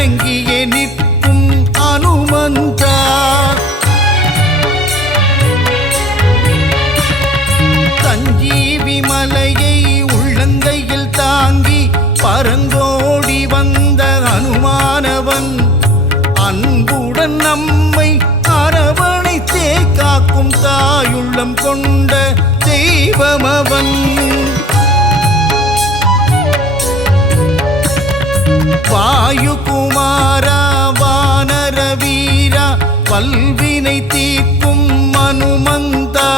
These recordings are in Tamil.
இணங்கியே நிற்கும் அனுமந்தா சஞ்சீவி மலையை உள்ளங்கையில் தாங்கி பரந்தோடி வந்த அனுமானவன் அன்புடன் நம்மை அரவணைத்தே காக்கும் தாயுள்ளம் கொண்ட தெய்வமவன். வாயு குமாரா வானர வீரா வல்வினை தீர்க்கும் அனுமந்தா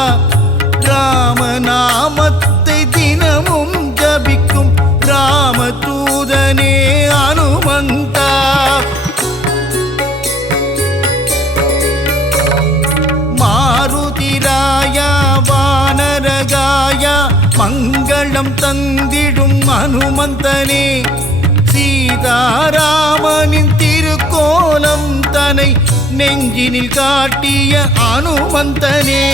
ராமநாமத்தை தினமும் ஜபிக்கும் ராமதூதனே அனுமந்தா. மாருதிராயா வானரகாயா மங்களம் தந்திடும் அனுமந்தனே சீதாராமனின் திருக்கோலம் தன்னை நெஞ்சினில் காட்டிய அனுமந்தனே.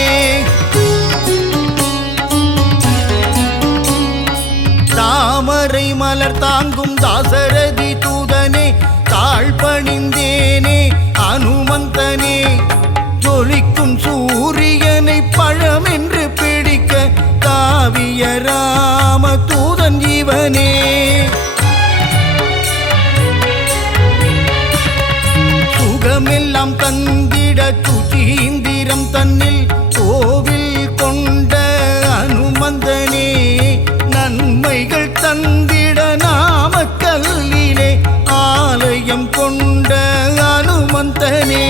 தாமரை மலர் தாங்கும் தாசரதி தூதனே தாழ்பணிந்தேனே அனுமந்தனே. ஜொலிக்கும் சூரியனை பழமென்று பிடிக்க தாவிய ராம தூதன் ஜீவனே. சுகமெல்லாம் தந்திட சுசீந்திரம் தன்னில் கோவில் கொண்ட அனுமந்தனே. நன்மைகள் தந்திட நாமக்கல்லிலே ஆலயம் கொண்ட அனுமந்தனே.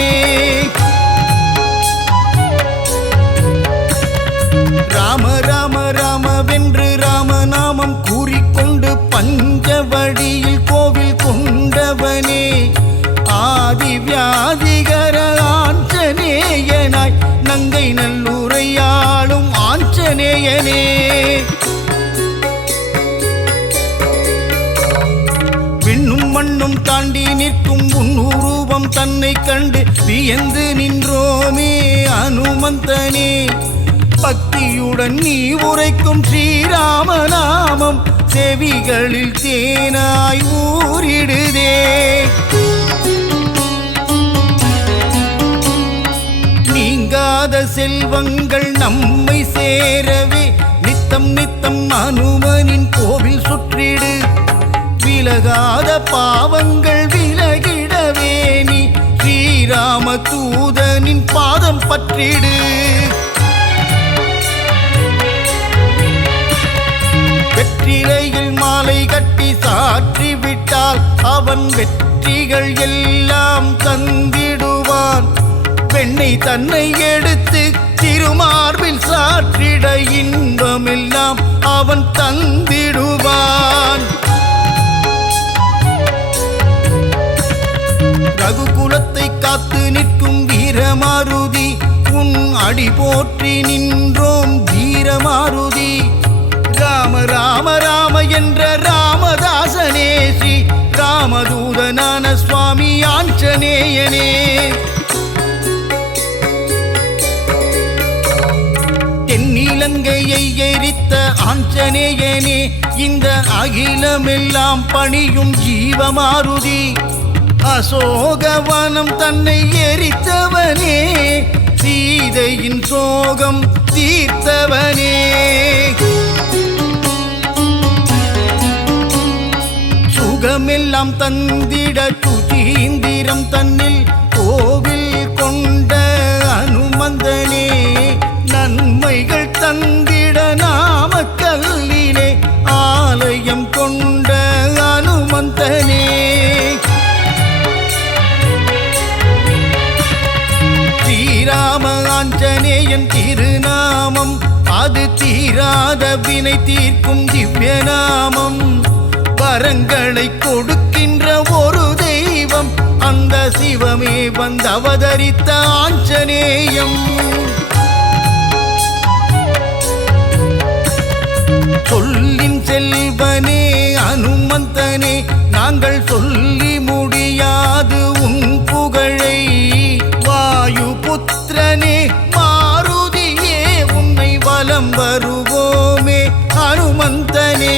ராம ராம ராமவென்று ராமநாமம் கூறிக்கொண்டு பஞ்சவடியில் கோவில் கொண்டவனே. ஆதி வியாதிகர ஆஞ்சநேயனாய் நங்கை நல்லுரையாளும் ஆஞ்சநேயனே. விண்ணும் மண்ணும் தாண்டி நிற்கும் உன்னுருவம் தன்னை கண்டு வியந்து நின்றோமே அனுமந்தனே. பக்தியுடன் நீ உரைக்கும் ஸ்ரீராமநாமம் செவிகளில் தேனாய் ஊறிடுதே. நீங்காத செல்வங்கள் நம்மை சேரவே நித்தம் நித்தம் அனுமனின் கோவில் சுற்றிடு. விலகாத பாவங்கள் விலகிடவே நீ ஸ்ரீராம தூதனின் பாதம் பற்றிடு. வெற்றிலையில் மாலை கட்டி சாற்றி விட்டால் அவன் வெற்றிகள் எல்லாம் தந்திடுவான். பெண்ணை தன்னை எடுத்து திருமார்பில் சாற்றிட இன்பமெல்லாம் அவன் தந்திடுவான். ரகுகுலத்தை காத்து நிற்கும் வீரமாருதி உன் அடி போற்றி நின்றோம் வீரமாருதி. ராம ராம ராம என்ற ராமதாசனே ஸ்ரீ ராமதூதனான சுவாமி ஆஞ்சநேயனே. தென்னிலங்கையை எரித்த ஆஞ்சநேயனே இந்த அகிலமெல்லாம் பணியும் ஜீவமாருதி. அசோகவனம் தன்னை எரித்தவனே சீதையின் சோகம் தீர்த்தவனே. சுகமெல்லாம் தந்திட சுசீந்திரம் தன்னில் கோவில் கொண்ட அனுமந்தனே. நன்மைகள் தந்திட நாமக்கல்லிலே ஆலயம் கொண்ட அனுமந்தனே. ஸ்ரீராம ஆஞ்சநேயன் திருநாமம் அது தீராத வினை தீர்க்கும் திவ்ய நாமம். வரங்களை கொடுக்கின்ற ஒரு தெய்வம் அந்த சிவமே வந்து அவதரித்த ஆஞ்சநேயம். சொல்லின் செல்வனே அனுமந்தனே நாங்கள் சொல்லி முடியாது உன் புகழை. வாயு புத்திரனே மாருதியே உன்னை வலம் வருவோமே அனுமந்தனே.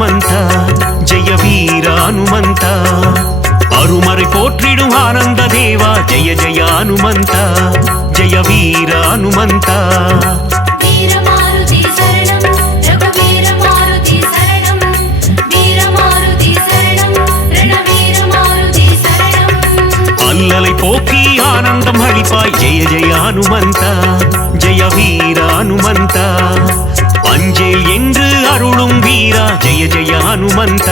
ஹனுமந்த ஜெய வீர ஹனுமந்த அருமறை போற்றிடும் ஆனந்த தேவா ஜெய ஜெய ஹனுமந்த ஜெய வீர ஹனுமந்த அல்லலை போக்கி ஆனந்தம் அளிப்பாய் ஜெய ஜெய ஹனுமந்த ஜெய வீர ஹனுமந்த அஞ்சேல் என்று அருளும் வீரா ஜெய ஜெய ஹனுமந்த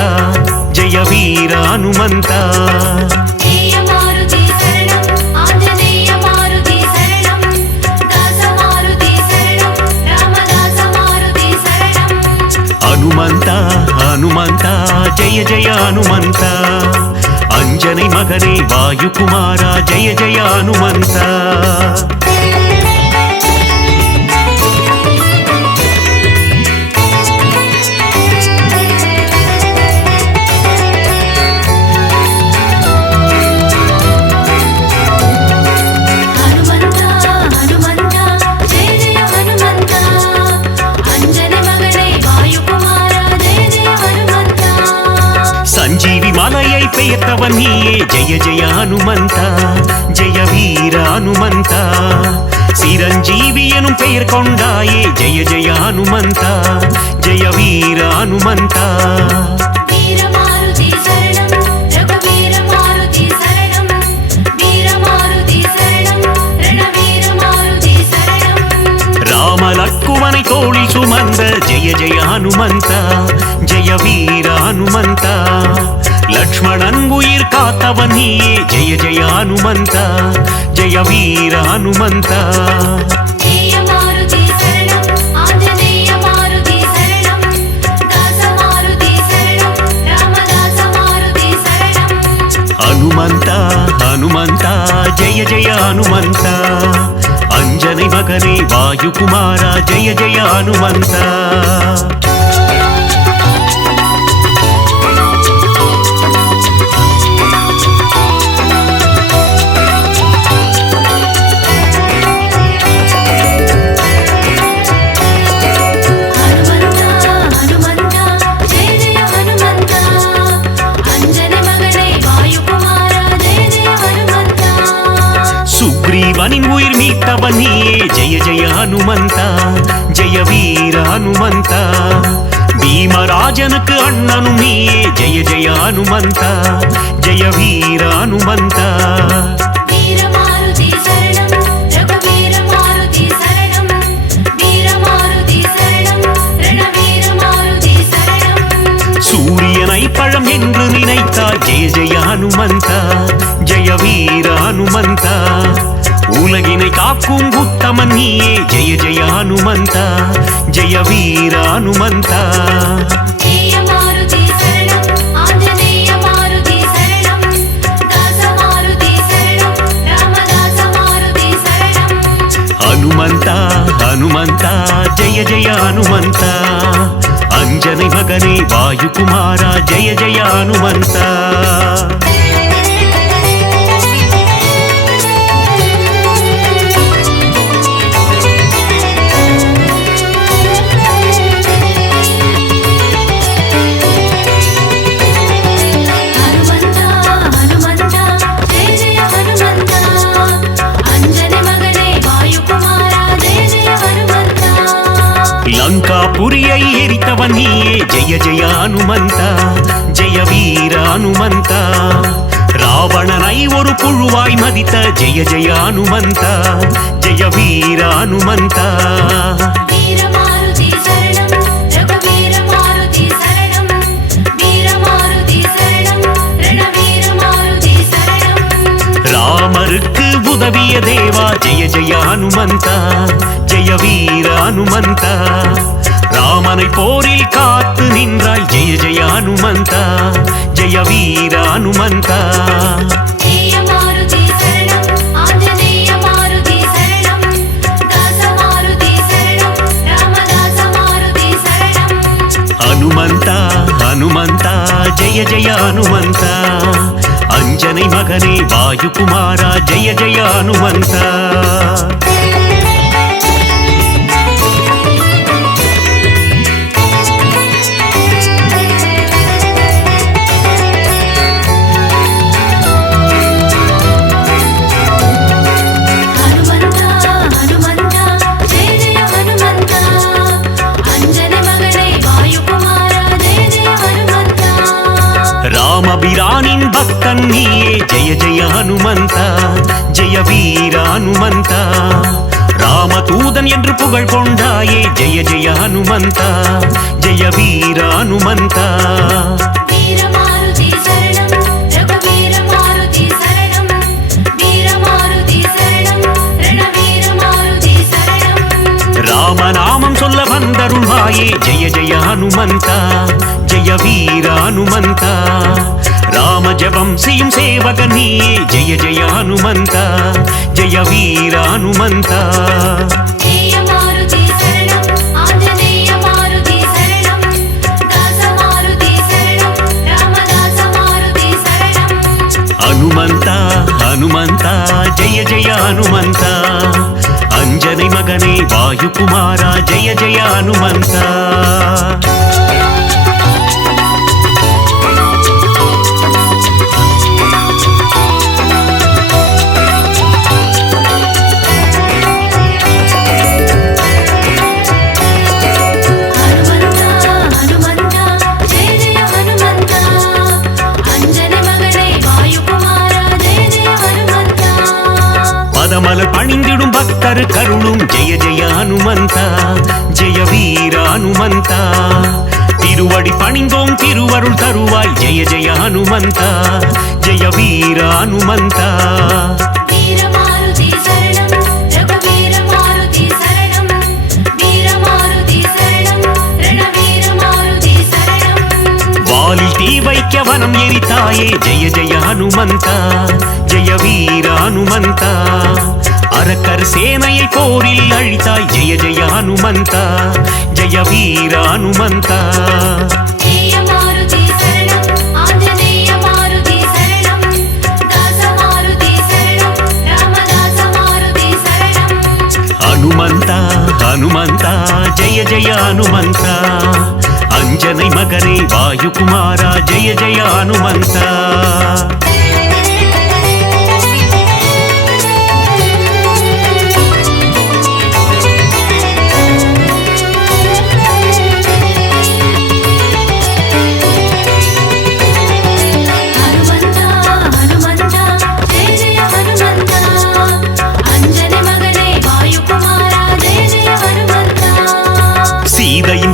ஜெய வீர ஹனுமந்த ஹனுமந்த ஹனுமந்த ஜெய ஜெய ஹனுமந்த अंजनी मगने वायुकुमारा जय जय हनुमंता संजीवी मालयै पेयर्तवन नीये जय जय हनुमंता जय वीर हनुमंता சிரஞ்சீவி எனும் பெயர் கொண்டாயே ஜெய ஜெய ஹனுமந்தா ஜெய வீர ஹனுமந்தா ராம லக்குவனை தோளில் சுமந்த ஜெய ஜெய ஹனுமந்தா ஜெய வீர ஹனுமந்தா லக்ஷ்மணன் உயிர் காத்தவன் நீயே ஜெய ஜெய ஹனுமந்தா ஜெய வீர ஹனுமந்தா ஹனுமந்தா ஹனுமந்தா ஜெய ஜெய ஹனுமந்தா अंजनी मगने वायुकुमारा जय जय हनुमंता சுக்ரீவனின் உயிர் மீட்டவன் நீயே ஜெய ஜெய ஹனுமந்தா ஜெய வீர ஹனுமந்தா பீமராஜனுக்கு அண்ணனும் நீயே ஜெய ஜெய ஹனுமந்தா ஜெய வீர ஹனுமந்தா சூரியனை பழம் என்று நினைத்தார் ஜெய ஜெய ஹனுமந்தா ஜெய வீர ஹனுமந்தா உலகினை காக்கும் உத்தமன் நீயே ஜெய ஜெய ஹனுமந்தா ஜெய வீர ஹனுமந்தா ஹனுமந்தா ஹனுமந்தா ஜெய ஜெய ஹனுமந்தா अंजनी मगने वायुकुमारा जय जय हनुमंता லங்காபுரியை எரித்தவன் நீயே ஜெய ஜெய ஹனுமந்தா ஜெய வீர ஹனுமந்தா ராவணனை ஒரு புழுவாய் மதித்த ஜெய ஜெய ஹனுமந்தா ஜெய வீர ஹனுமந்தா ராமருக்கு உதவிய தேவா ஜெய ஜெய ஹனுமந்தா ஜெய வீர ஹனுமந்தா ராமனை போரில் காத்து நின்றாய் ஜெய ஜெய ஹனுமந்தா ஜெய வீர ஹனுமந்தா ஹனுமந்தா ஹனுமந்தா ஜெய ஜெய ஹனுமந்தா अंजनी मगने वायुकुमारा जय जय हनुमंता ராமபிரானின் பக்தன் நீயே ஜெய ஜெய ஹனுமந்தா ஜெய வீர ஹனுமந்தா ராமதூதன் என்று புகழ் கொண்டாயே ஜெய ஜெய ஹனுமந்தா ஜெய வீர ஹனுமந்தா ராமநாமம் சொல்ல வந்தருள்வாயே ஜெய ஜெய ஹனுமந்தா ஜெய வீர ஹனுமந்தா ராம ஜபம் செய்யும் சேவகன் நீயே ஜெய ஜெய ஹனுமந்தா ஜெய வீர ஹனுமந்தா ஹனுமந்தா ஹனுமந்தா ஜெய ஜெய ஹனுமந்தா ಅಂಜನೆ ಮಗನೇ ವಾಯುಕುಮಾರ ಜಯ ಜಯ ಹನುಮಂತ மலர் பணிந்திடும் பக்தர் கருளும் ஜெய ஜெய ஹனுமந்தா ஜெய வீர ஹனுமந்தா திருவடி பணிந்தோம் திருவருள் தருவாய் ஜெய ஜெய ஹனுமந்தா ஜெய வீர ஹனுமந்தா வாலில் தீ வைக்க வனம் எரித்தாயே ஜெய ஜெய ஹனுமந்தா ஜெய வீர ஹனுமந்தா அரக்கர் சேனையை போரில் அழித்தாய் ஜெய ஜெய ஹனுமந்தா ஜெய வீர ஹனுமந்தா ஹனுமந்தா ஹனுமந்தா ஜெய ஜெய ஹனுமந்தா ಅಂಜನೆ ಮಗನೇ ವಾಯುಕುಮಾರ ಜಯ ಜಯ ಹನುಮಂತ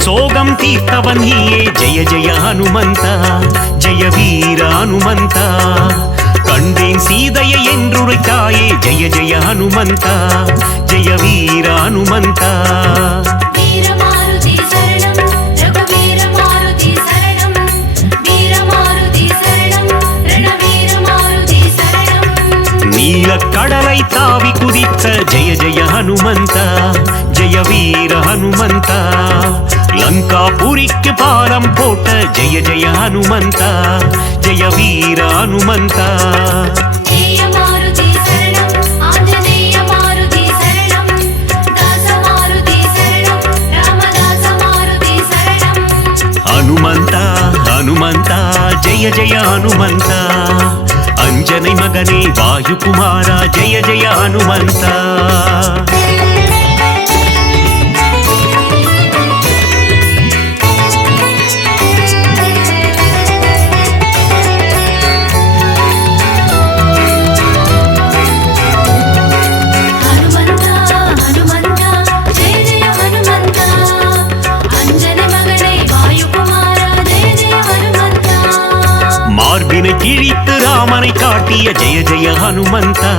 சோகம் தீர்த்தவன் நீயே ஜெய ஜெய ஹனுமந்தா ஜெய வீர ஹனுமந்தா கண்டேன் சீதையை என்றுரைத்தாயே ஜெய ஜெய ஹனுமந்தா ஜெய வீர ஹனுமந்தா நீல கடலை தாவி குதித்த ஜெய ஜெய ஹனுமந்தா ஜெய வீர ஹனுமந்தா லங்காபுரிக்கு பாலம் போட்ட ஜெய ஜெய ஹனுமந்தா ஜெய வீர ஹனுமந்தா ஹனுமந்தா ஹனுமந்தா ஜெய ஜெய ஹனுமந்தா ಅಂಜನೆ ಮಗನೇ ವಾಯುಕುಮಾರ ಜಯ ಜಯ ಹನುಮಂತ மார்பினை கிழித்து ராமனை காட்டிய ஜெய ஜெய ஹனுமந்தா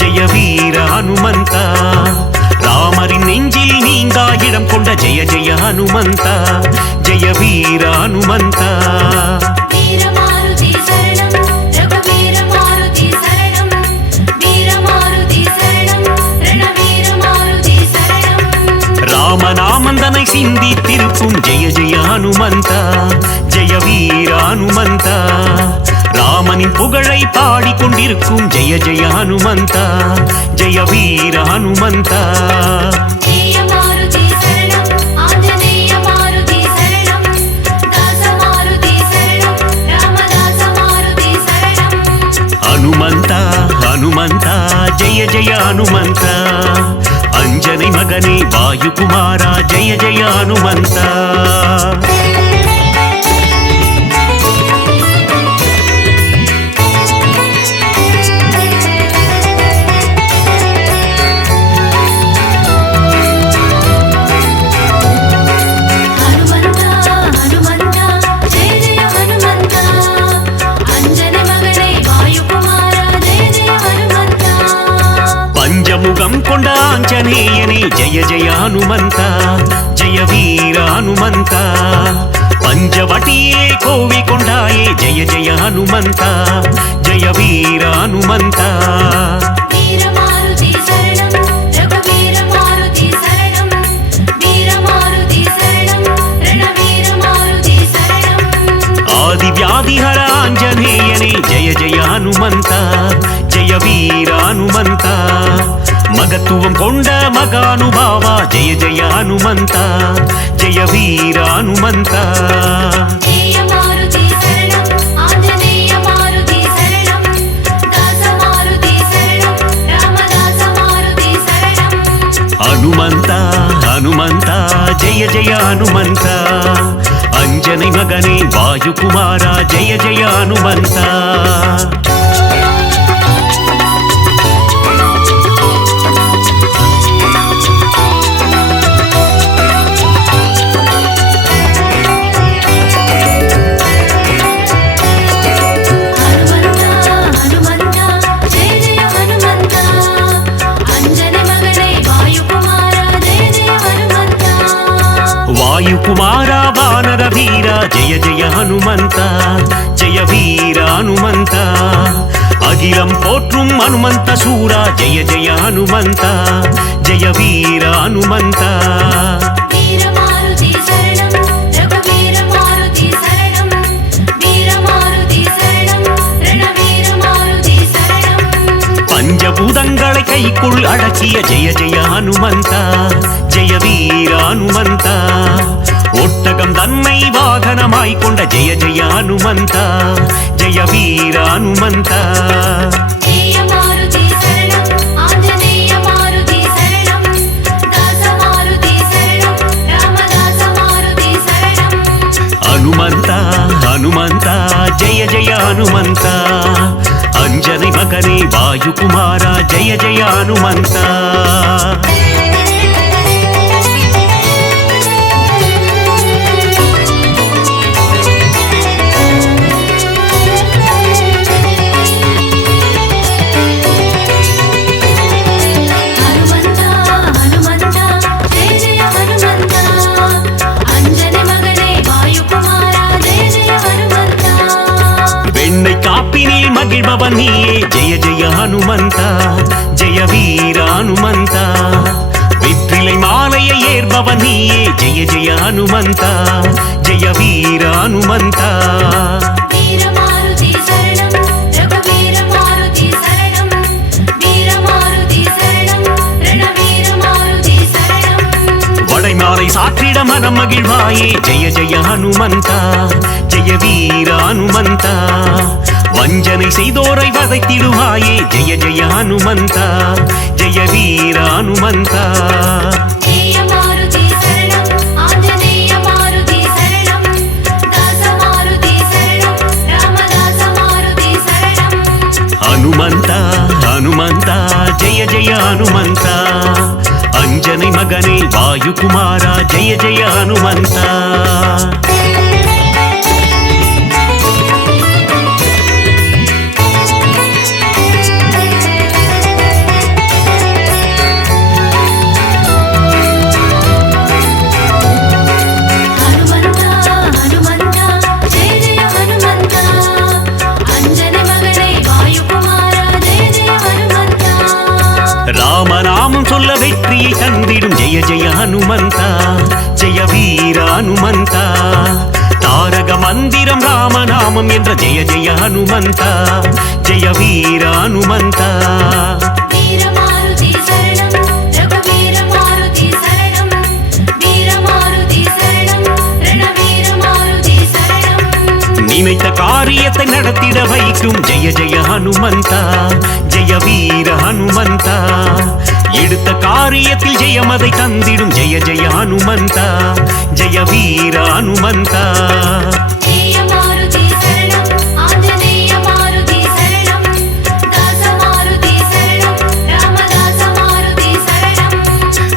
ஜெய வீர ஹனுமந்தா ராமரின் நெஞ்சில் நீங்கா இடம் கொண்ட ஜெய ஜெய ஹனுமந்தா ஜெய வீர ஹனுமந்தா ராமநாமந்தனை சிந்தித்திருக்கும் ஜெய ஜெய ஹனுமந்தா ஜெய வீர ஹனுமந்தா ராமனின் புகழை பாடிக்கொண்டிருக்கும் ஜெய ஜெய ஹனுமந்தா ஜெய வீர ஹனுமந்தா ஹனுமந்தா ஹனுமந்தா ஜெய ஜெய ஹனுமந்தா ಅಂಜನೆ ಮಗನೇ ವಾಯುಕುಮಾರ ಜಯ ಜಯ ಹನುಮಂತ ಆಂಜನೇಯನೇ ಜಯ ಜಯ ಹನುಮಂತ ಜಯ ವೀರ ಹನುಮಂತ ಪಂಚವಟಿಯೇ ಕೋವಿಕೊಂಡಾಯೇ ಜಯ ಜಯ ಹನುಮಂತ ಜಯ ವೀರ ಹನುಮಂತ ಆದಿವ್ಯಾಧಿಹರ ಆಂಜನೇಯನೇ ಜಯ ಜಯ ಹನುಮಂತ ಜಯ ವೀರ ಹನುಮಂತ ಮಗತ್ವಂ ಕೊಂಡ ಮಗಾನುಭಾವ ಜಯ ಜಯ ಹನುಮಂತ ಜಯ ವೀರ ಹನುಮಂತ ಹನುಮಂತ ಹನುಮಂತ ಜಯ ಜಯ ಹನುಮಂತ ಅಂಜನೆ ಮಗನೇ ವಾಯುಕುಮಾರ ಜಯ ಜಯ ಹನುಮಂತ ವಾಯುಕುಮಾರ ವಾನರ ವೀರ ಜಯ ಜಯ ಹನುಮಂತ ಜಯ ವೀರ ಹನುಮಂತ ಅಖಿಲಂ ಪೋற்றும் ಹನುಮಂತ ಸೂರ ಜಯ ಜಯ ಹನುಮಂತ ಜಯ ವೀರ ಹನುಮಂತ பஞ்சபூதங்களை கைக்குள் அடக்கிய ஜெய ஜெய ஹனுமந்த ஜெய வீர ஹனுமந்த ஒட்டகம் தன்னை வாகனமாய் கொண்ட ஜெய ஜெய ஹனுமந்த ஜெய வீர ஹனுமந்த ಹನುಮಂತ ಹನುಮಂತ ಜಯ ಜಯ ಹನುಮಂತ ಅಂಜನೆ ಮಗನೇ ವಾಯುಕುಮಾರ ಜಯ ಜಯ ಹನುಮಂತ மகிழ்பவன் நீயே ஜெய ஜெய ஹனுமந்த ஜெய வீர ஹனுமந்த வெற்றிலை மாலையை ஏற்பவன் நீயே ஜெய ஜெய ஹனுமந்த ஜெய வீர ஹனுமந்த வடைமாலை சாற்றிட மனம் மகிழ்வாயே ஜெய ஜெய ஹனுமந்த ஜெய வீர ஹனுமந்த வஞ்சனை செய்தோரை வதைத்திடுவாயே ஜெய ஜெய ஹனுமந்த ஜெய வீர ஹனுமந்த ಹನುಮಂತ ಹನುಮಂತ ಜಯ ಜಯ ಹನುಮಂತ ಅಂಜನೆ ಮಗನೇ ವಾಯುಕುಮಾರ ಜಯ ಜಯ ಹನುಮಂತ ராமநாமம் சொல்ல வெற்றியை தந்திடும் ஜெய ஜெய ஹனுமந்த ஜெய வீர ஹனுமந்த தாரக மந்திரம் ராமநாமம் என்ற ஜெய ஜெய ஹனுமந்த ஜெய வீர ஹனுமந்த நினைத்த காரியத்தை நடத்திட வைக்கும் ஜெய ஜெய ஹனுமந்த ஜெய வீர ஹனுமந்த எடுத்த காரியத்தில் ஜெயமதை தந்திடும் ஜெய ஜெய ஹனுமந்த ஜெய வீர ஹனுமந்த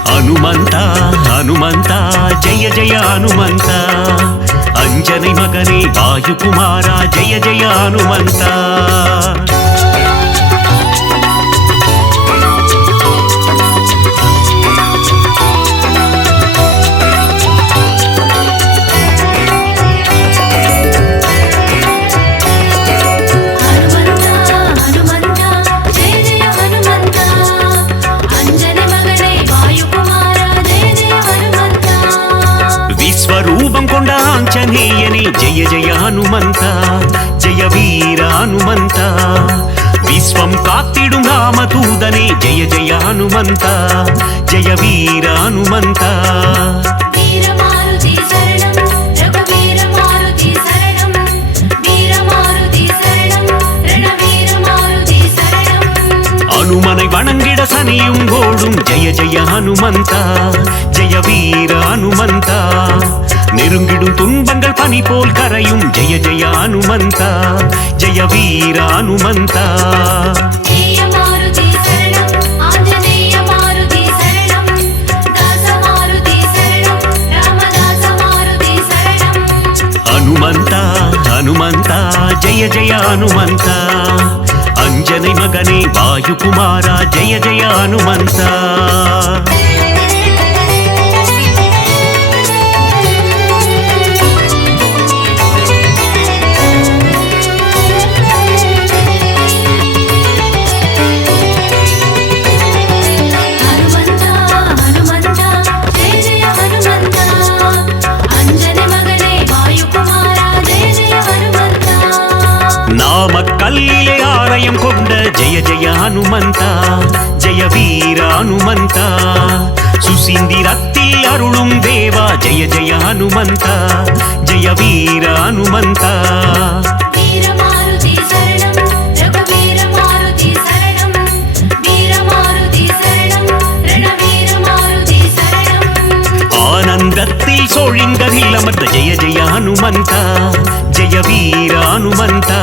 ಹನುಮಂತ ಹನುಮಂತ ಜಯ ಜಯ ಹನುಮಂತ ಅಂಜನೆ ಮಗನೇ ವಾಯುಕುಮಾರ ಜಯ ಜಯ ಹನುಮಂತ ஹனுமந்தா ஜெய வீர ஹனுமந்தா விஸ்வம் காத்திடும் ராமதூதனே ஜெய ஜெய ஹனுமந்தா ஜெய வீர ஹனுமந்தா ஹனுமனை வணங்கிட சனியும் கோடும் ஜெய ஜெய ஹனுமந்தா ஜெய வீர ஹனுமந்தா நெருங்கிடும் துன்பங்கள் பனி போல் கரையும் ஜெய ஜெய ஹனுமந்தா ஜெய வீர ஹனுமந்தா ஹனுமந்தா ஹனுமந்தா ஜெய ஜெய ஹனுமந்தா अंजनी मगने वायु कुमारा जय जय हनुमंता கல்லிலே ஆலயம் கொண்ட ஜெய ஜெய ஹனுமந்தா ஜெய வீர ஹனுமந்தா சுசீந்திரத்தில் அருளும் தேவா ஜெய ஜெய ஹனுமந்தா ஜெய வீர ஹனுமந்தா ஆனந்தத்தில் சோழிங்கரில் அமர்ந்த ஜெய ஜெய ஹனுமந்தா ஜெய வீர ஹனுமந்தா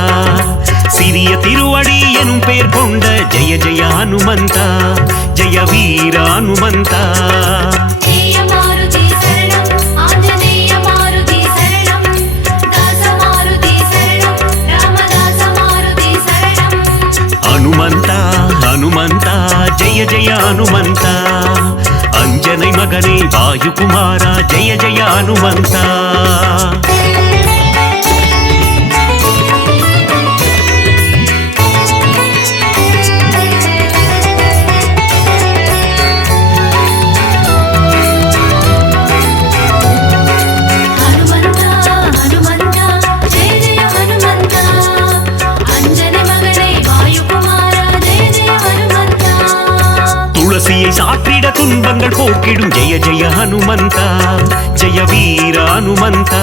சிறிய திருவடி எனும் பெயர் கொண்ட ஜெய ஜெய ஹனுமந்தா ஜெய வீர ஹனுமந்தா ஹனுமந்தா ஹனுமந்தா ஜெய ஜெய ஹனுமந்தா अंजनी मगने वायु कुमारा जय जय हनुमंता சாற்றிட துன்பங்கள் போக்கிடும் ஜெய ஜெய ஹனுமந்தா ஜெய வீர ஹனுமந்தா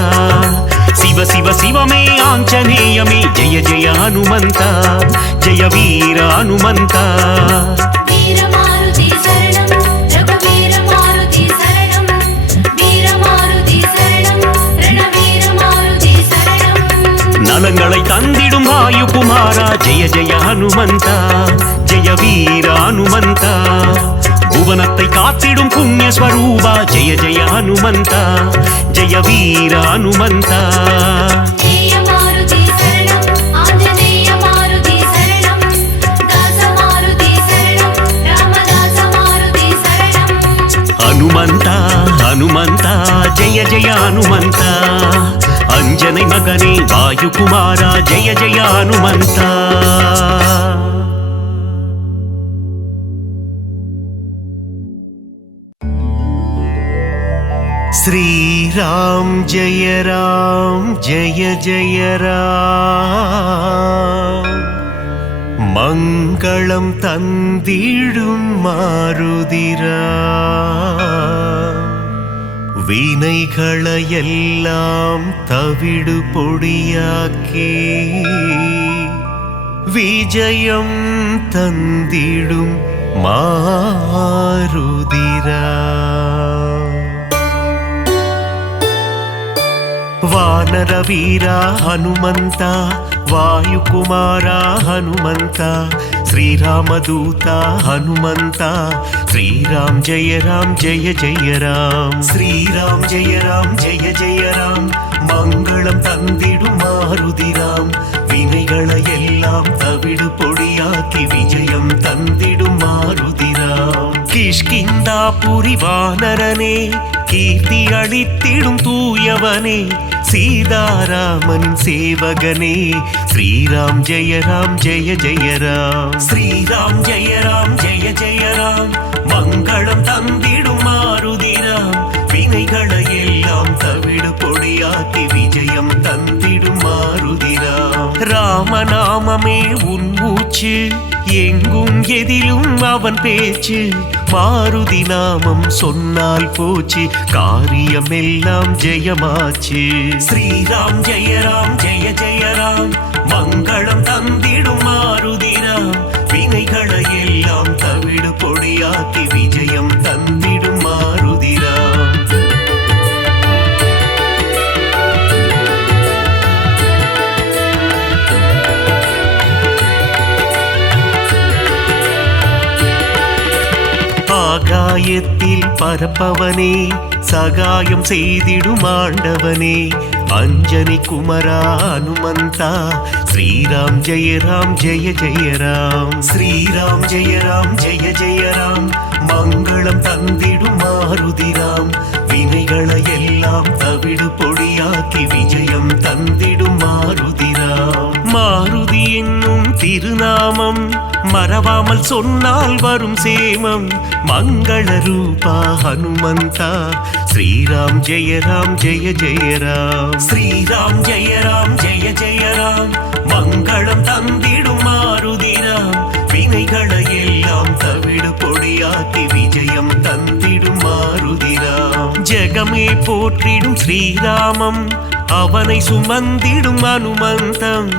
சிவ சிவ சிவமே ஆஞ்சநேயமே ஜெய ஜெய ஹனுமந்தா ஜெய வீர ஹனுமந்தா நலங்களை தந்திடும் வாயு குமாரா ஜெய ஜெய ஹனுமந்தா ஜெய வீர ஹனுமந்தா புவனத்தை காத்திடும் புண்ணிய ஸ்வரூபா ஜெய ஜெய ஹனுமந்தா ஜெய வீர ஹனுமந்தா ஹனுமந்தா ஹனுமந்தா ஜெய ஜெய ஹனுமந்தா अंजनी मगने वायु कुमारा जय जय हनुमंता श्री राम जय जय राम मंगलम तंदिडुम मारुदिरा வீணைகளையெல்லாம் தவிடு பொடியாக்கி விஜயம் தந்திடும் மாருதிரா வானர வீரா ஹனுமந்தா வாயு குமாரா ஹனுமந்தா श्रीरामदूता हनुमंता श्रीराम जय जय राम श्रीराम जय जय राम मंगलम तंदिडुम मारुदिराम विनैगளையெல்லாம் தவிடு பொடியாக்கி விஜயம் தந்திடும் மாருதிராம் கிஷ்கிந்தாபுரி வானரனே கீர்த்தி அளித்திடும் தூயவனே सीतारामन सेवगने श्रीराम जय जय राम श्रीराम जय जय राम मंगलम तंदिडुम मारुदिराम विनैगளையெல்லாம் தவிடு பொடியாக்கி விஜயம் தந்திடும் மாருதிராம். ராமநாமமே உன் மூச்சு, எங்கும் எதிலும் அவன் பேச்சு. மாருதி நாமம் சொன்னால் போச்சு, காரியமெல்லாம் ஜெயமாச்சு. ஸ்ரீராம் ஜெய ராம் ஜெய ஜெய ராம், மங்களம் தந்திடும் மாருதிராம். வினைகளை எல்லாம் தவிடு பொடியாக்கி விஜயம் தந்திடும் மாருதிராம். ஆகாயத்தில் பரப்பவனே, சகாயம் செய்திடும் ஆண்டவனே. அஞ்சனி குமரா அனுமந்தா, ஸ்ரீராம் ஜெய ராம் ஜெய ஜெய ராம். ஸ்ரீராம் ஜெய ராம் ஜெய ஜெய ராம், மங்களம் தந்திடும் மாருதிராம். வினைகளை எல்லாம் தவிடு பொடியாக்கி விஜயம் தந்திடும் மாருதிராம். மாருதி என்னும் திருநாமம் மறவாமல் சொன்னால் வரும் சேமம். மங்கள ரூபா ஹனுமந்தா, ஸ்ரீராம் ஜெய ராம் ஜெய ஜெய ராம். ஸ்ரீராம் ஜெய ராம் ஜெய ஜெய ராம், மங்களம் தந்திடும் மாருதிராம். வினைகளை எல்லாம் தவிடு பொடியாக்கி விஜயம் தந்திடும் மாருதிராம். ஜெகமே போற்றிடும் ஸ்ரீராமம், அவனை சுமந்திடும் அனுமந்தம்.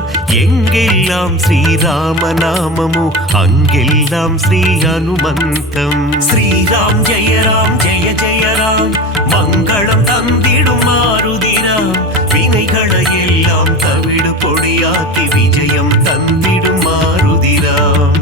எங்கெல்லாம் ஸ்ரீராம நாமமோ அங்கெல்லாம் ஸ்ரீ அனுமந்தம். ஸ்ரீராம் ஜெய ராம் ஜெய ஜெய ராம், மங்களம் தந்திடும் மாருதிராம். வினைகளை எல்லாம் தவிடு பொடியாக்கி விஜயம் தந்திடும் மாருதிராம்.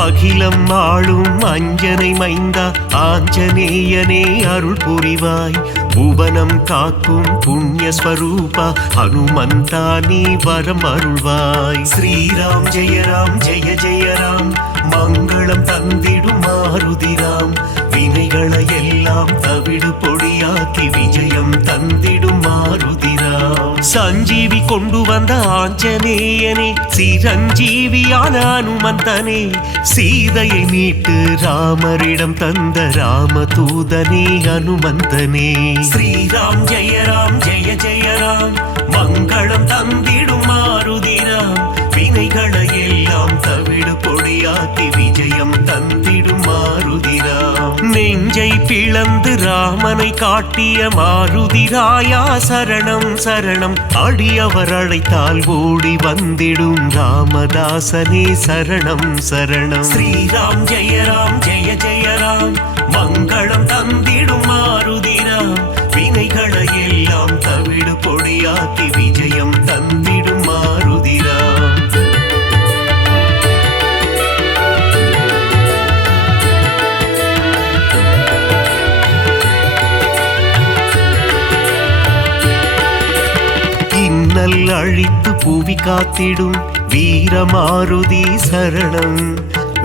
அகிலம் ஆளும் அஞ்சனை மைந்தா, ஆஞ்சநேயனே அருள் புரிவாய். புவனம் காக்கும் புண்ணியஸ்வரூபா, ஹனுமந்தா நீ வரம் அருள்வாய். ஸ்ரீராம் ஜெய ராம் ஜெய ஜெய ராம், மங்களம் தந்திடும் மாருதிராம். வினைகளை எல்லாம் தவிடு பொடியாக்கி விஜயம் தந்திடும் மாருதிராம். சஞ்சீவி கொண்டு வந்த ஆஞ்சநேயனே, சிரஞ்சீவியான அனுமந்தனே. சீதையை மீட்டு ராமரிடம் தந்த ராமதூதனே அனுமந்தனே. ஸ்ரீராம் ஜெய ராம் ஜெய ஜெய ராம், மங்களம் தந்திடும் மாருதிராம். வினைகளை எல்லாம் தவிடு பொடியாக்கி விஜயம் தந்திடும் மாருதிராம். நெஞ்சை பிளந்து ராமனை காட்டிய மாருதிராயா சரணம் சரணம். அடியவர் அழைத்தால் ஓடி வந்திடும் ராமதாசனே சரணம் சரணம். ஸ்ரீராம் ஜெய ராம் ஜெய ஜெய ராம், மங்களம் தந்திடும் மாருதிராம். வினைகளை எல்லாம் தவிடு பொடியாக்கி விஜயம் தந்திடும் மாருதிராம். இன்னல் அழித்து புவி காத்திடும் வீரமாருதி சரணம்.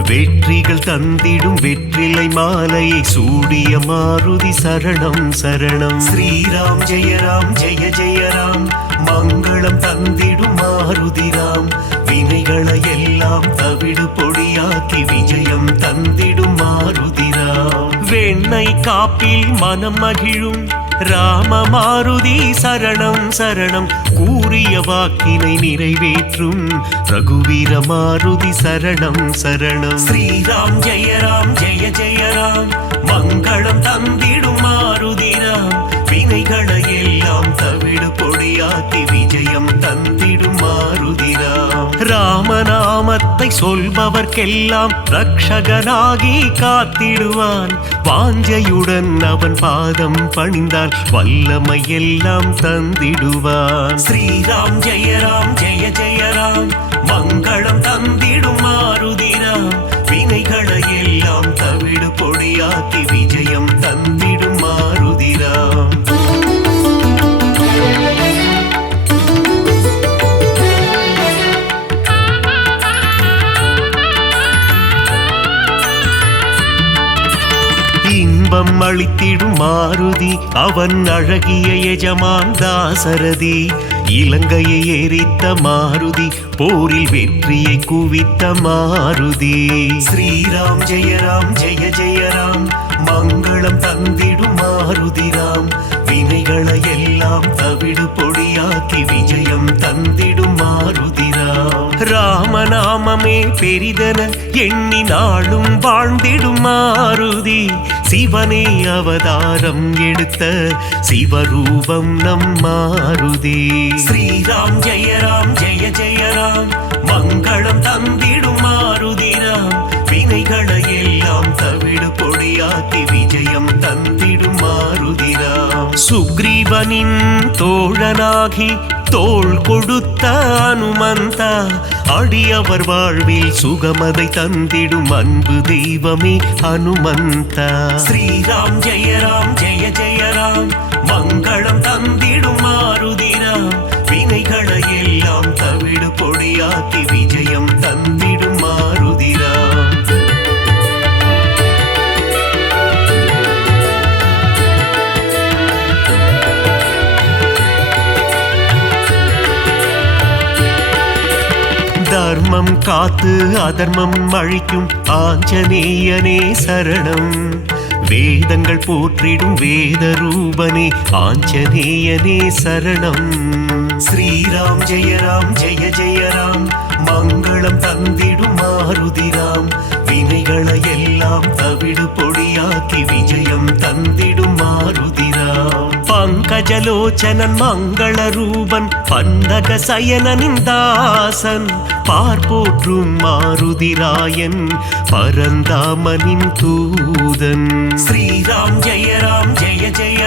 வெற்றிகள் தந்திடும் வெற்றிலை மாலையை சூடிய மாருதி சரணம் சரணம். ஸ்ரீராம் ஜெய ராம் ஜெய ஜெய ராம், மங்களம் தந்திடும் மாருதிராம். வினைகளை எல்லாம் தவிடு பொடியாக்கி விஜயம் தந்திடும் மாருதிராம். வெண்ணை காப்பில் மனம் மகிழும் ராம மாருதி சரணம் சரணம். கூறிய வாக்கினை நிறைவேற்றும் ரகுவீர மாருதி சரணம் சரணம். ஸ்ரீராம் ஜெய ராம் ஜெய ஜெய ராம், மங்களம் தந்திடும் மாருதிராம். வினைகளை எல்லாம் தவிடு பொடியாக்கி விஜயம் தந்திடும் மாருதிராம். ராமநாமத்தை சொல்பவர்க்கெல்லாம் ரக்ஷகனாகி காத்திடுவான். வாஞ்சையுடன் அவன் பாதம் பணிந்தால் வல்லமையெல்லாம் தந்திடுவான். ஸ்ரீராம் ஜெய ராம் ஜெய ஜெய ராம், மங்களம் தந்திடும் மாருதிராம். வினைகளை எல்லாம் தவிடு பொடியாக்கி விஜயம் தந்திடும் மாருதிராம். இன்பம் அளித்திடும் மாருதி, அவன் அழகிய எஜமான் தாசரதி. இலங்கையை எரித்த மாருதி போரில் வெற்றியை குவித்த மாருதி ஸ்ரீராம் ஜெய ஜெய ராம் மங்களம் தந்திடும் மாருதி ராம் வினைகளை எல்லாம் தவிடு பொடியாக்கி விஜயம் தந்திடும் மாருதி ராம் ராமநாமமே பெரிதென எண்ணி நாளும் வாழ்ந்திடும் மாருதி சிவனே அவதாரம் எடுத்த சிவரூபம் நம் மாருதி ஸ்ரீராம் ஜெய ஜெய ராம் மங்களம் தந்திடும் மாருதி ராம் வினைகளை எல்லாம் தவிடு பொடியாக்கி விஜயம் தந்திடும் மாருதி ராம் சுக்ரீவனின் தோழனாகி தோள் கொடுத்த அனுமந்தா அடியவர் வாழ்வில் சுகமதை தந்திடும் அன்பு தெய்வமே அனுமந்தா ஸ்ரீராம் ஜெய ராம் மங்களம் தந்திடும் மாருதி ராம் வினைகளை எல்லாம் தவிடு பொடியாக்கி விஜயம் தந்திடும் மாருதி ராம் தர்மம் காத்து அதர்மம் அழிக்கும் ஆஞ்சநேயனே சரணம் வேதங்கள் போற்றிடும் வேத ரூபனே ஆஞ்சநேயனே சரணம் ஸ்ரீராம் ஜெய ராம் மங்களம் தந்திடும் மாருதி ராம் வினைகளை எல்லாம் தவிடு பொடியாக்கி விஜயம் தந்திடும் மாருதி ராம் பங்கஜலோச்சனன் மங்கள ரூபன் பந்தக சயனனின் தாசன் பார்ப்போற்றும் மாருதிராயன் பரந்தாமனின் தூதன் ஸ்ரீராம் ஜெய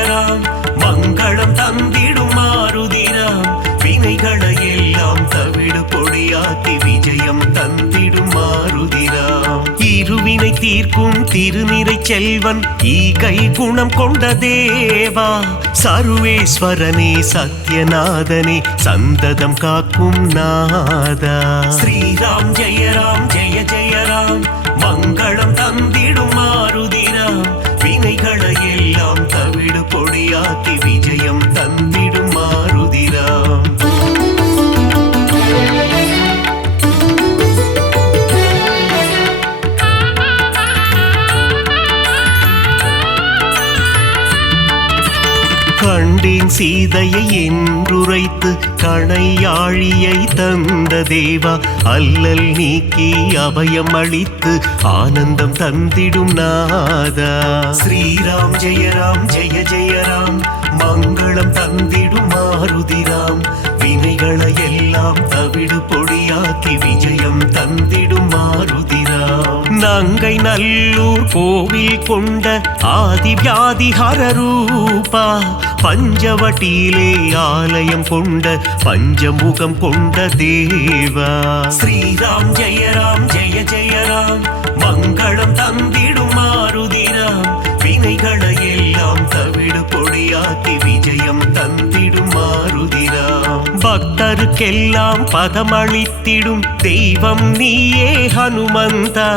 ராம் மங்களம் தந்திடும் மாருதி ராம் வினைகளை எல்லாம் தவிடு பொடியாக்கி விஜயம் தந்திடும் மாருதி ராம் இருவினை தீர்க்கும் திருநிறை செல்வன் ஈகை குணம் கொண்ட தேவா சர்வேஸ்வரனே சத்யநாதனே சந்ததம் காக்கும் நாதா ஸ்ரீராம் ஜெய ராம் மங்களம் தந்திடும் மாருதி ராம் வினைகளை எல்லாம் தவிடு பொடியாக்கி விஜயம் தந்திடும் மாருதி ராம் கண்டேன் சீதையை என்றுரைத்து கணையாழியை தந்த தேவா அல்லல் நீக்கி அபயம் அளித்து ஆனந்தம் தந்திடும் நாதா ஸ்ரீராம் ஜெய ராம் மங்களம் தந்திடும் மாருதி ராம் வினைகளை எல்லாம் தவிடு பொடியாக்கி விஜயம் தந்திடும் மாருதி ராம் நங்கை நல்லூர் கோவில் கொண்ட ஆதிவியாதிஹர ரூபா பஞ்சவட்டியிலே ஆலயம் கொண்ட பஞ்சமுகம் கொண்ட தேவா ஸ்ரீராம் ஜெய ராம் மங்களம் தந்திடும் மாருதி ராம் வினைகளை எல்லாம் தவிடு பொடியாக்கி விஜயம் தந்திடும் மாருதி ராம் பக்தருக்கெல்லாம் பதமளித்திடும் தெய்வம் நீயே ஹனுமந்தா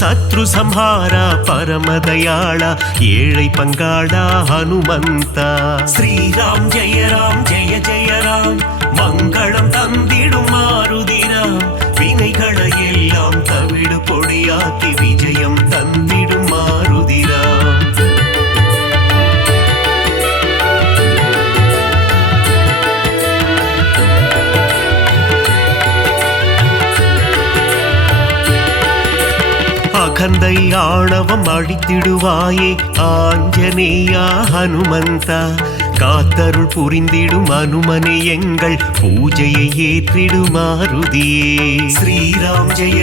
சத்ரு சம்ஹாரா பரமதயாளா ஏழை பங்காளா ஹனுமந்தா ஸ்ரீராம் ஜெய ராம் மங்களம் தந்திடும் மாருதி ராம் வினைகளை எல்லாம் தவிடு பொடியாக்கி விஜயம் தந்திடும் மாருதி ராம் அகந்தை ஆணவம் அழித்திடுவாயே ஆஞ்சநேயா ஹனுமந்தா காத்தருள் புரிந்திடும் அனுமனே எங்கள் பூஜையை ஏற்றிடும் மாருதியே ஸ்ரீராம் ஜெய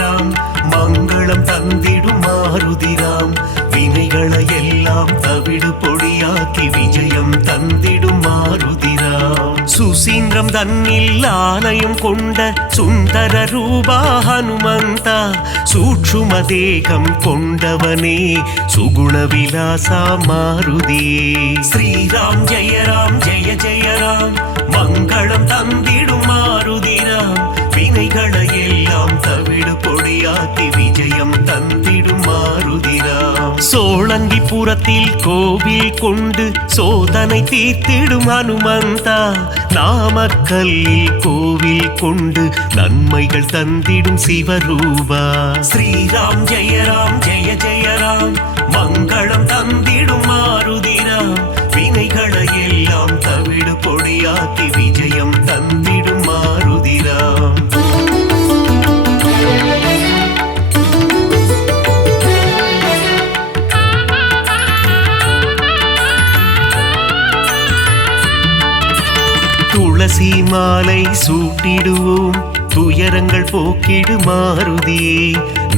ராம் மங்களம் தந்திடும் மாருதி ராம் வினைகளை எல்லாம் தவிடு பொடியாக்கி விஜயம் தந்திடும் மாருதி ராம் சுசீந்திரம் தன்னில் ஆலயம் கொண்ட சுந்தர ரூபா ஹனுமந்தா சூட்சும தேகம் கொண்டவனே சுகுண விலாசா மாருதியே ஸ்ரீராம் ஜெய ராம் மங்களம் தந்திடும் மாருதி ராம் வினைகளை எல்லாம் தவிடு பொடியாக்கி விஜயம் தந்திடும் மாருதி ராம் சோழங்கி சோழிபுரத்தில் கோவில் கொண்டு சோதனை தீர்த்திடும் ஹனுமந்தா, நாமக்கல்லில் கோவில் கொண்டு நன்மைகள் தந்திடும் சிவரூபா. ஸ்ரீராம் ஜெய ராம் ஜெய ஜெய ராம், மங்களம் தந்திடும் மாருதிராம், வினைகளை எல்லாம் தவிடு பொடியாக்கி விஜயம் தந்திடும் மாருதிராம். துளசி மாலை சூட்டிடுவோம், துயரங்கள் போக்கிடு மாருதியே,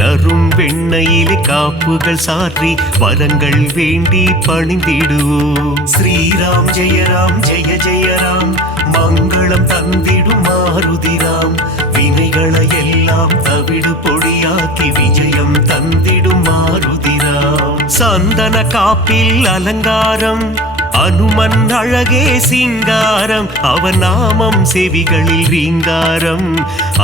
நறும் வெண்ணையிலே காப்புகள் சாற்றி வரங்கள் வேண்டி பணிந்திடுவோம். ஸ்ரீராம் ஜெய ராம் ஜெய ஜெய ராம், மங்களம் தந்திடும் மாருதிராம், வினைகளை எல்லாம் தவிடு பொடியாக்கி விஜயம் தந்திடும் மாருதிராம். சந்தன காப்பில் அலங்காரம், அனுமன் அழகே சிங்காரம், அவன் நாமம் செவிகளில் ரீங்காரம்,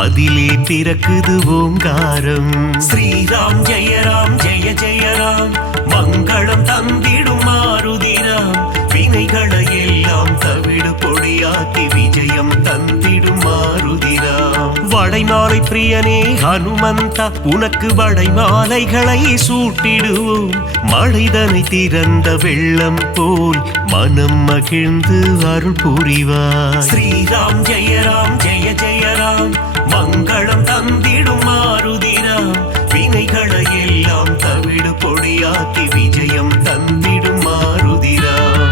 அதிலே பிறக்குது ஓங்காரம். ஸ்ரீராம் ஜெய ராம் ஜெய ஜெய ராம், மங்களம் தந்திடும் மாருதிராம், வினைகளை எல்லாம் தவிடு பொடியாக்கி விஜயம் தந்திடும் மாருதிராம். வடைமாலை பிரியனே ஹனுமந்தா, உனக்கு வடைமாலைகளை சூட்டிடுவோம், மழைதனை திறந்த வெள்ளம் போல் மனம் மகிழ்ந்து அருள் புரிவார். ஸ்ரீராம் ஜெய ராம் ஜெய ஜெய ராம், மங்களம் தந்திடும் மாருதிராம், வினைகளை எல்லாம் தவிடு பொடியாக்கி விஜயம் தந்திடும் மாருதிராம்.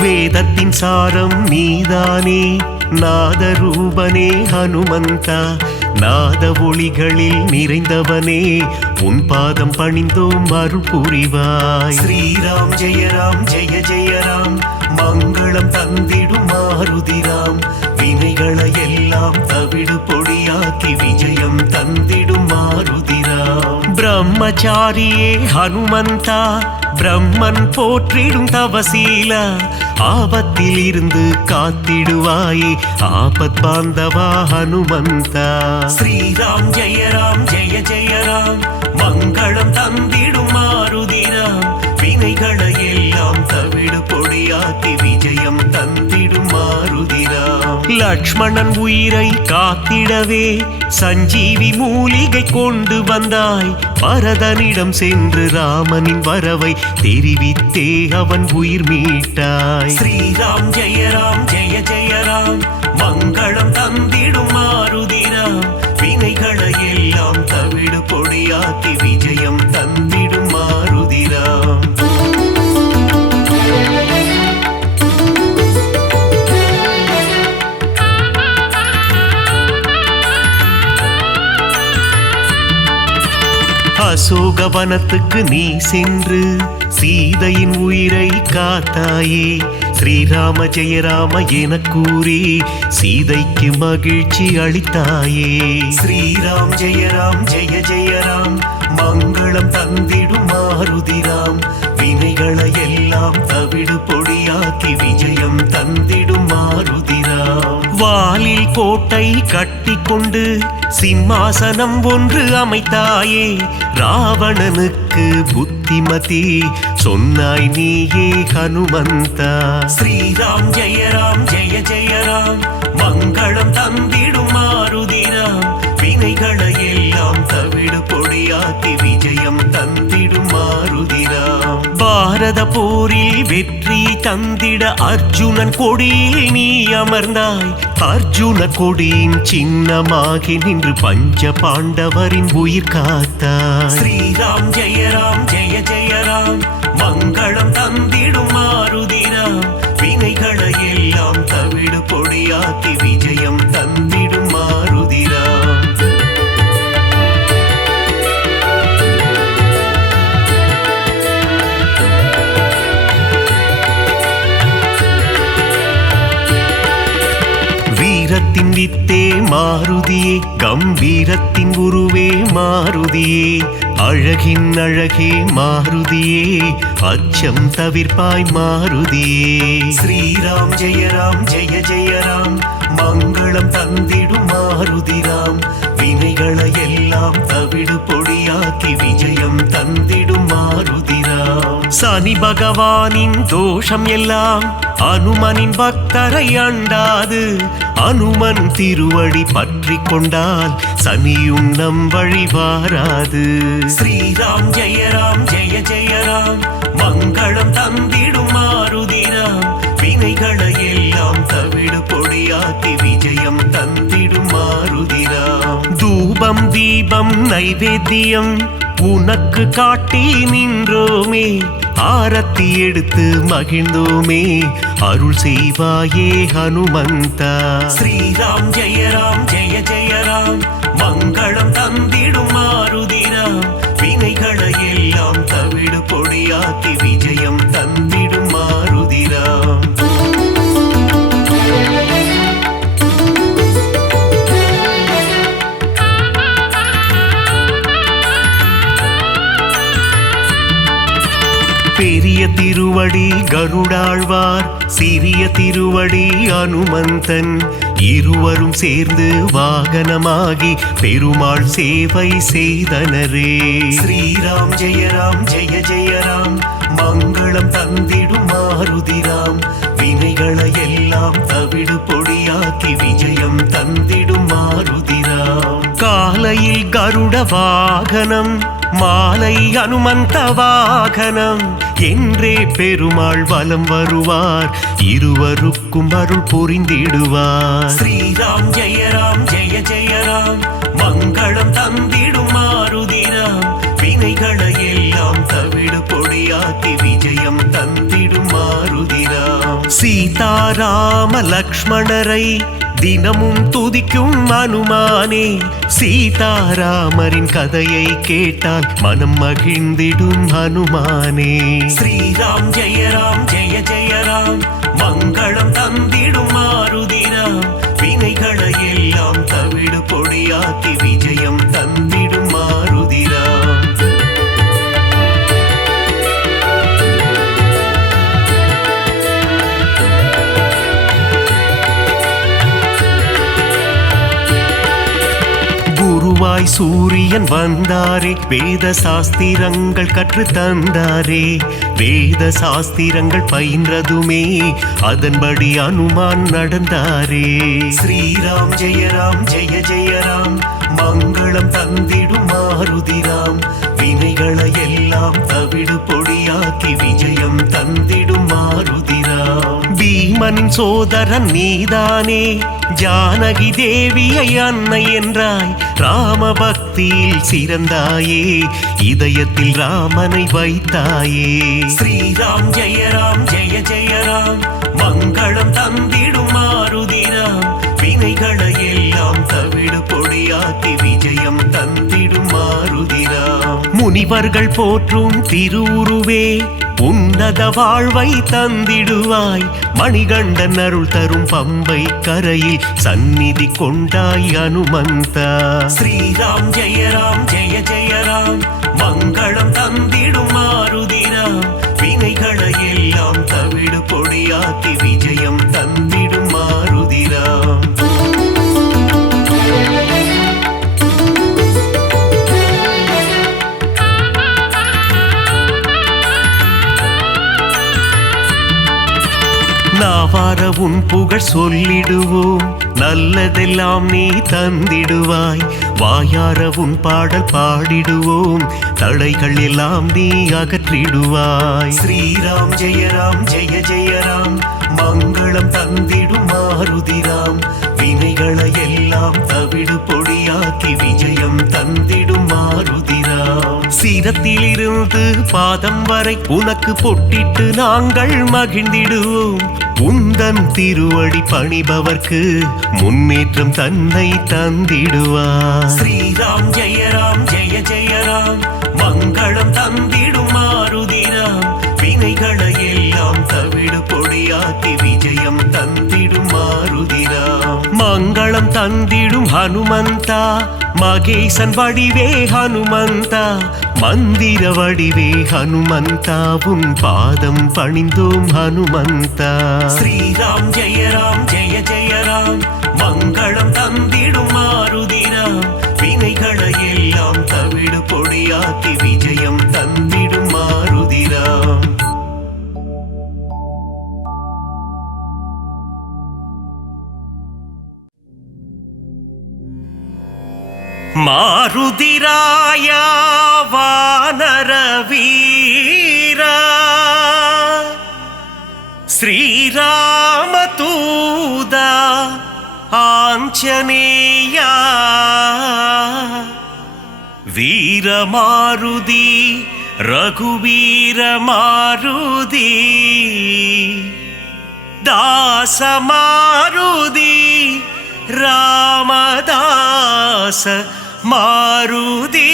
வேதத்தின் சாரம் நீதானே, நாதரூபனே ஹனுமந்தா, நாத ஒளிகளில் நிறைந்தவனே, உன் பாதம் பணிந்தோம் அருள் புரிவாய். ஸ்ரீராம் ஜெய ராம் ஜெய ஜெய ராம், மங்களம் தந்திடும் மாருதிராம், வினைகளை எல்லாம் தவிடு பொடியாக்கி விஜயம் தந்திடும் மாருதிராம். பிரம்மச்சாரியே ஹனுமந்தா, பிரம்மன் போற்றிடும் தவசீலா, ஆபத்தில் இருந்து காத்திடுவாயே ஆபத் பாந்தவா ஹனுமந்தா. ஸ்ரீராம் ஜெய ராம் ஜெய ஜெய ராம், மங்களம் தந்திடும் மாருதிராம், வினைகளை எல்லாம் தவிடு பொடியாக்கி விஜயம் தந்திடும் மாருதிராம். லக்ஷ்மணன் உயிரை காத்திடவே சஞ்சீவி மூலிகை கொண்டு வந்தாய், பரதனிடம் சென்று ராமனின் வரவை தெரிவித்தே அவன் உயிர் மீட்டாய். ஸ்ரீராம் ஜெய ராம் ஜெய ஜெய ராம், மங்களம் தந்திடும் மாருதிராம், வினைகளை எல்லாம் தவிடு பொடியாக்கி விஜயம் தந்திடும் மாருதிராம். அசோகவனத்துக்கு நீ சென்று சீதையின் உயிரை காத்தாயே, ஸ்ரீராம ஜெய ராம என கூறி சீதைக்கு மகிழ்ச்சி அளித்தாயே. ஸ்ரீராம் ஜெய ராம் ஜெய ஜெய ராம், மங்களம் தந்திடும் மாருதிராம், வினைகளை எல்லாம் தவிடு பொடியாக்கி விஜயம் தந்திடும் மாருதிராம். வாலில் கோட்டை கட்டி கொண்டு சிம்மாசனம் ஒன்று அமைத்தாயே, ராவணனுக்கு புத்திமதி சொன்னாய் நீயே ஹனுமந்தா. ஸ்ரீராம் ஜெய ராம் ஜெய ஜெய ராம், மங்களம் தந்திடும் மாருதிராம், வினைகளை எல்லாம் தவிடு பொடியாக்கி விஜயம் தந்திடும் மாருதிராம். பாரத போரில் வெற்றி தந்திட அர்ஜுனன் கொடியில் நீ அமர்ந்தாய், அர்ஜுன கொடியின் சின்னமாகி நின்று பஞ்ச பாண்டவரின் உயிர் காத்தாய். ஸ்ரீராம் ஜெய ராம் ஜெய ஜெய ராம், மங்களம் தந்திடும் மாருதிராம், வினைகளை எல்லாம் தவிடு பொடியாக்கி விஜயம் தந்திடும் மாருதிராம். வீரத்தின் வித்தே மாருதியே, கம்பீரத்தின் உருவே மாருதியே, அழகின் அழகே மாருதியே அச்சம் தவிர்ப்பாய் மாருதியே ஸ்ரீராம் ஜெய ஜெய ராம் மங்களம் தந்திடும் மாருதிராம் வினைகளை எல்லாம் தவிடு பொடியாக்கி விஜயம் தந்திடும் மாருதிராம் சனி பகவானின் தோஷம் எல்லாம் அனுமனின் பக்தரை அண்டாது அனுமன் திருவடி பற்றி கொண்டால் சனியும் நம் வழி வாராது ஸ்ரீராம் ஜெய ஜெய ராம் மங்களம் தந்திடும் மாருதிராம் வினைகளை எல்லாம் தவிடு பொடியாக்கி விஜயம் தந்திடும் மாருதிராம் தூபம் தீபம் நைவேத்தியம் உனக்கு காட்டி நின்றோமே ஆரத்தி எடுத்து மகிழ்ந்தோமே அருள் செய்வாயே ஹனுமந்தா ஸ்ரீராம் ஜெய ஜெய ராம் மங்களம் தந்திடும் மாருதிராம் வினைகளை எல்லாம் தவிடு பொடியாக்கி விஜயம் தந்திடும் மாருதிராம் பெரிய திருவடி கருடாழ்வார் சிறிய திருவடி அனுமந்தன் இருவரும் சேர்ந்து வாகனமாகி பெருமாள் சேவை செய்தனரே ஸ்ரீராம் ஜெய ஜெய ராம் மங்களம் தந்திடும் மாருதிராம் வினைகளை எல்லாம் தவிடு பொடியாக்கி விஜயம் தந்திடும் மாருதிராம் காலையில் கருட வாகனம் மாலை அனுமந்த வாகனம் என்றே பெருமாள் வலம் வருவார் இருவருக்கும் அருள் புரிந்திடுவார் ஸ்ரீராம் ஜெய ஜெய ராம் மங்களம் தந்திடும் மாருதிராம் வினைகளை எல்லாம் தவிடு பொடியாக்கி விஜயம் தந்திடும் மாருதிராம் சீதாராம லக்ஷ்மணரை தினமும் துதிக்கும் அனுமானே சீதாராமரின் கதையை கேட்டால் மனம் மகிழ்ந்திடும் ஹனுமானே ஸ்ரீராம் ஜெய ராம் மங்களம் தந்திடும் மாருதிராம் வினைகளை எல்லாம் தவிடு பொடியாக்கி விஜயம் தந்திடும் மாருதிராம் குருவாய் சூரியன் வந்தாரே வேத சாஸ்திரங்கள் கற்று தந்தாரே வேத சாஸ்திரங்கள் பயின்றதுமே அதன்படி அனுமான் நடந்தாரே ஸ்ரீராம் ஜெய ஜெய ராம் மங்களம் தந்திடும் மாருதிராம் வினைகளை எல்லாம் தவிடு பொடியாக்கி விஜயம் தந்திடும் மாருதிராம் பீமனின் சோதரன் நீதானே ஜானகி தேவியை அன்னை என்றாய் ராம பக்தியில் சிறந்தாயே இதயத்தில் ராமனை வைத்தாயே ஸ்ரீராம் ஜெய ஜெய ராம் மங்களம் தந்திடும் மாருதிராம் வினைகளை எல்லாம் தவிடு பொடியாக்கி விஜயம் தந்திடும் மாருதிராம் முனிவர்கள் போற்றும் திருவுருவே உன்னத வாழ்வை தந்திடுவாய் மணிகண்டன் அருள் தரும் பம்பை கரையில் சந்நிதி கொண்டாய் அனுமந்தா ஸ்ரீராம் ஜெய ராம் மங்களம் தந்திடும் மாருதிராம் வினைகளை எல்லாம் தவிடு பொடியாக்கி விஜயம் தந்திடும் மாருதிராம் நாவார உன் புகழ் சொல்லிடுவோம் நல்லதெல்லாம் நீ தந்திடுவாய் வாயார உன் பாடல் பாடிடுவோம் தடைகள் எல்லாம் நீ அகற்றிடுவாய் ஸ்ரீராம் ஜெய ஜெய ராம் மங்களம் தந்திடும் மாருதிராம் வினைகளை எல்லாம் தவிடு பொடியாக்கி விஜயம் தந்திடும் மாருதிராம் சிரத்திலிருந்து பாதம் வரை உனக்கு பொட்டிட்டு நாங்கள் மகிழ்ந்திடுவோம் உந்தன் திருவடி பணிபவர்க்கு முன்னேற்றம் தன்னை தந்திடுவார் ஸ்ரீராம் ஜெய ஜெய ராம் மங்களம் தந்திடும் மாருதிராம் வினைகளை எல்லாம் தவிடு பொடியாக்கி விஜயம் தந்திடும் மாருதிராம் மங்களம் தந்திடும் ஹனுமந்தா மகேசன் வடிவே ஹனுமந்தா மந்திர வடிவே ஹனுமந்தா உன் பாதம் பணிந்தோம் ஹனுமந்தா. ஸ்ரீராம் ஜெய ஜெய ராம் மங்களம் தந்திடும் மாருதிராம் வினைகளை எல்லாம் தவிடு பொடியாக்கி விஜயம் தந்திடும் மாருதிராம். மாருதிராயா வானர வீரா ஸ்ரீராமதூதா ஆஞ்சநேயா வீரமாருதி ரகுவீர மாருதி தாசமாருதி ராமதாச மாருதி.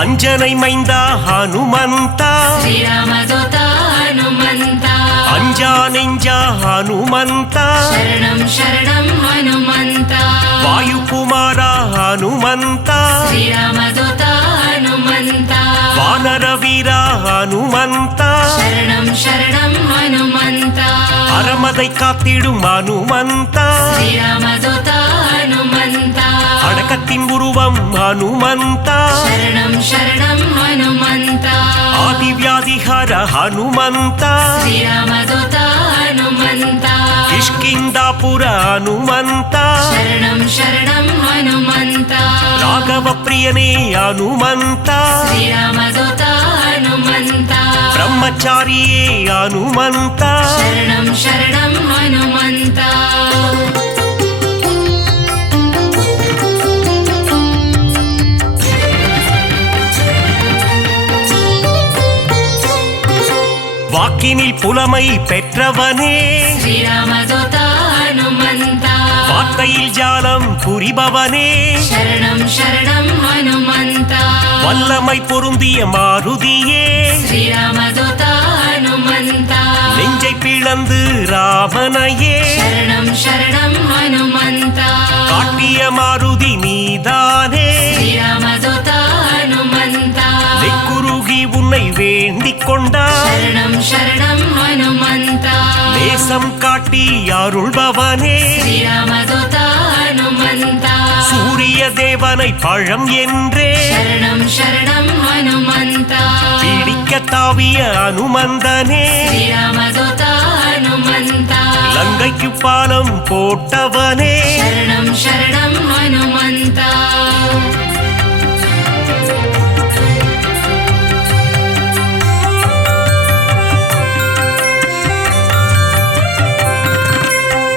அஞ்சனை மைந்தா ஹனுமந்தா ஸ்ரீராமதூதா ஹனுமந்தா அஞ்சா நெஞ்சா ஹனுமந்தா சரணம் சரணம் ஹனுமந்தா வாயுகுமாரா ஹனுமந்தா ஸ்ரீராமதூதா ஹனுமந்தா வானர வீரா ஹனுமந்தா சரணம் சரணம் ஹனுமந்தா அறமதை காத்திடும் ஹனுமந்தா ஸ்ரீராமதூதா ஹனுமந்தா அடக்கத்தின் உருவம் ஹனுமந்தா சரணம் சரணம் ஹனுமந்தா ஆதிவியாதிஹர ஹனுமந்தா ஸ்ரீராமதூதா ஹனுமந்தா கிஷ்கிந்தாபுர ஹனுமந்தா சரணம் சரணம் ஹனுமந்தா ராகவ பிரியனே ஹனுமந்தா ஸ்ரீராமதூதா ஹனுமந்தா பிரம்மச்சாரியே ஹனுமந்தா சரணம் சரணம் ஹனுமந்தா வாக்கினில் புலமை பெற்றவனே ஸ்ரீராமதூதா ஹனுமந்தா வார்த்தையில் ஜாலம் புரிபவனே சரணம் சரணம் ஹனுமந்தா வல்லமை பொருந்திய மாருதியே ஸ்ரீராமதூதா ஹனுமந்தா நெஞ்சை பிளந்து ராமனையே சரணம் சரணம் ஹனுமந்தா காட்டிய மாருதி நீதானே ஸ்ரீராமதூதா ஹனுமந்தா நெக்குருகி உன்னை வேண்டிக் கொண்டார் சரணம் சரணம் ஹனுமந்தா நேசம் காட்டி அருள்பவனே ஸ்ரீராமதூதா ஹனுமந்தா சூரிய தேவனை பழம் என்றே சரணம் சரணம் ஹனுமந்தா பிடிக்க தாவிய அனுமந்தனே ஸ்ரீராமதூதா ஹனுமந்தா லங்கைக்கு பாலம் போட்டவனே சரணம் சரணம் ஹனுமந்தா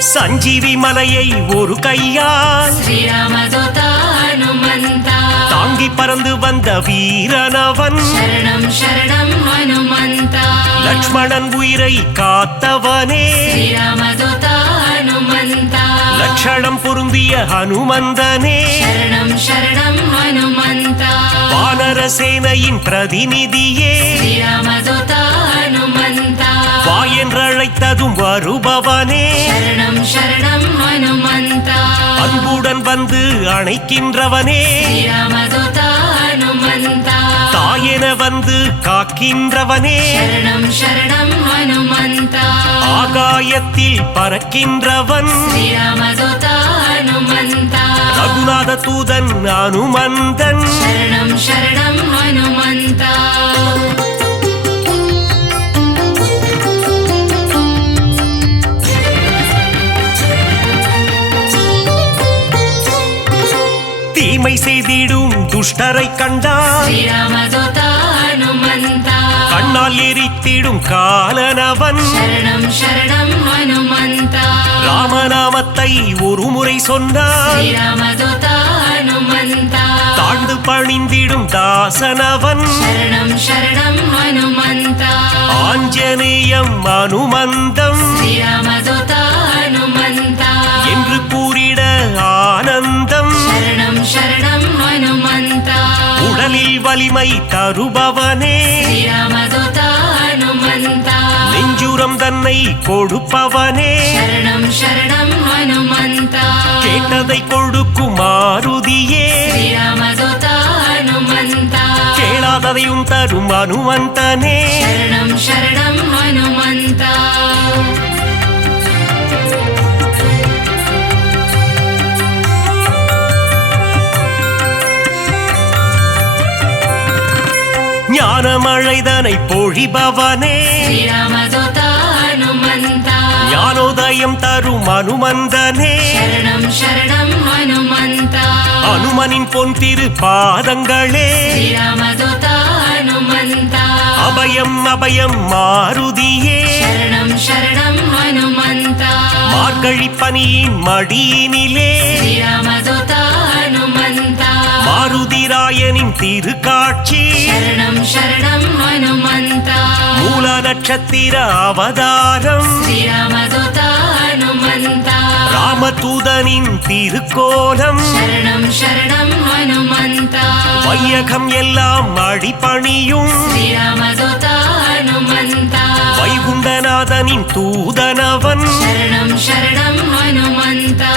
சஞ்சீவி மலையை ஒரு கையால் ஸ்ரீராமதூதா ஹனுமந்தா தாங்கி பறந்து வந்த வீரனவன் சரணம் சரணம் ஹனுமந்தா லக்ஷ்மணன் உயிரை காத்தவனே ஸ்ரீராமதூதா ஹனுமந்தா லட்சணம் பொருந்திய ஹனுமந்தனே சரணம் சரணம் ஹனுமந்தா வானர சேனையின் பிரதிநிதியே ஸ்ரீராமதூதா ஹனுமந்தா வா என்றழைத்ததும் வருபவனே சரணம் சரணம் ஹனுமந்தா அன்புடன் வந்து அணைக்கின்றவனே ஸ்ரீராமதூதா ஹனுமந்தா தாயென வந்து காக்கின்றவனே சரணம் சரணம் ஹனுமந்தா ஆகாயத்தில் பறக்கின்றவன் ஸ்ரீராமதூதா ஹனுமந்தா ரகுநாத தூதன் அனுமந்தன் சரணம் சரணம் ஹனுமந்தா தீமை செய்திடும் துஷ்டரை கண்டார் ஸ்ரீராமதூதா ஹனுமந்தா கண்ணால் எரித்திடும் காலனவன் சரணம் சரணம் ஹனுமந்தா ராமநாமத்தை ஒரு முறை சொன்னார் ஸ்ரீராமதூதா ஹனுமந்தா தாழ்ந்து பணிந்திடும் தாசனவன் शरणं शरणं हनुमन्ता ஆஞ்சநேயம் அனுமந்தம் श्रीरामदूता हनुमन्ता என்று கூறிட ஆனந்தம் शरणं शरणं हनुमन्ता உடலில் வலிமை தருபவனே श्रीरामदूता हनुमन्ता நெஞ்சுரம் தன்னை கொடுப்பவனே शरणं शरणं हनुमन्ता கேட்டதை கொடுக்கும் மாருதியே श्रीरामदूता हनुमन्ता கேளாததையும் தரும் அனுமந்தனே शरणं शरणं हनुमन्ता ஞானமழைதனை பொழிபவனே श्रीरामदूता हनुमन्ता ஞானோதயம் தரும் அனுமந்தனே शरणं शरणं हनुमन्ता அனுமனின் பொன் திரு பாதங்களே श्रीरामदूता हनुमन्ता அபயம் அபயம் மாருதியே शरणं शरणं हनुमन्ता மார்கழி பனியின் மடியினிலே श्रीरामदूता हनुमन्ता மாருதிராயனின் திருக்காட்சி शरणं शरणं हनुमन्ता மூல நட்சத்திர அவதாரம் श्रीरामदूता हनुमन्ता ராமதூதனின் திருக்கோலம் शरणं शरणं हनुमन्ता வையகம் எல்லாம் அடிபணியும் श्रीरामदूता हनुमन्ता வைகுண்டநாதனின் தூதனவன் शरणं शरणं हनुमन्ता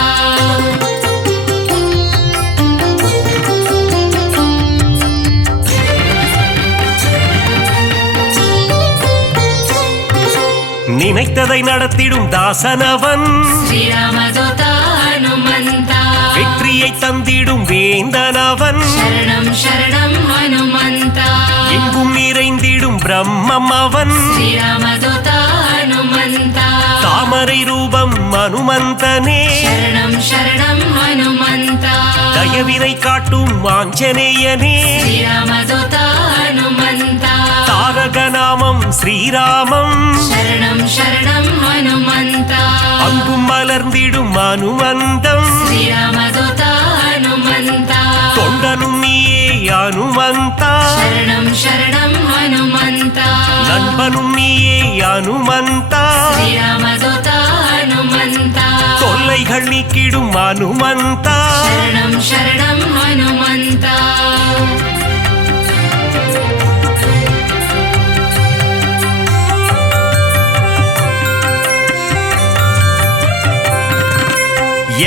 நினைத்ததை நடத்திடும் தாசனவன் श्रीरामदूता हनुमन्ता வெற்றியை தந்திடும் வேந்தனவன் शरणं शरणं हनुमन्ता எங்கும் நிறைந்திடும் பிரம்மம் அவன் श्रीरामदूता हनुमन्ता தாமரை ரூபம் அனுமந்தனே शरणं शरणं हनुमन्ता தயவினை காட்டும் ஆஞ்சநேயனே श्रीरामदूता हनुमन्ता தாரக நாமம் ஸ்ரீராமம் शरणं शरणं हनुमन्ता அங்கும் மலர்ந்திடும் அனுமந்தம் श्रीरामदूता हनुमन्ता தொண்டனும் நீயே அனுமந்தா शरणं शरणं हनुमन्ता நண்பனும் நீயே அனுமந்தா श्रीरामदूता हनुमन्ता தொல்லைகள் நீக்கிடும் அனுமந்தா शरणं शरणं हनुमन्ता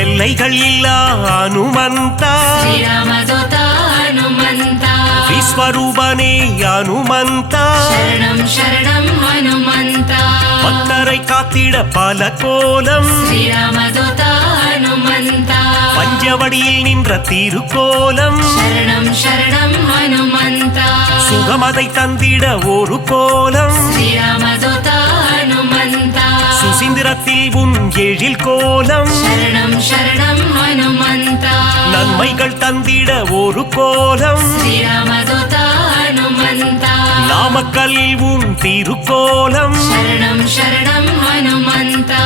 எல்லைகள் இல்லா அனுமந்தா श्रीरामदूता हनुमन्ता விஸ்வரூபனே அனுமந்தா शरणं शरणं हनुमन्ता பக்தரை காத்திட பல கோலம் श्रीरामदूता हनुमन्ता பஞ்சவடியில் நின்ற திருக்கோலம் शरणं शरणं हनुमन्ता சுகமதை தந்திட ஒரு கோலம் श्रीरामदूता हनुमन्ता சுசீந்திரத்தில் உன் எழில் கோலம் शरणं शरणं हनुमन्ता நன்மைகள் தந்திட ஒரு கோலம் श्रीरामदूता हनुमन्ता நாமக்கல்லில் உன் திருக்கோலம் शरणं शरणं हनुमन्ता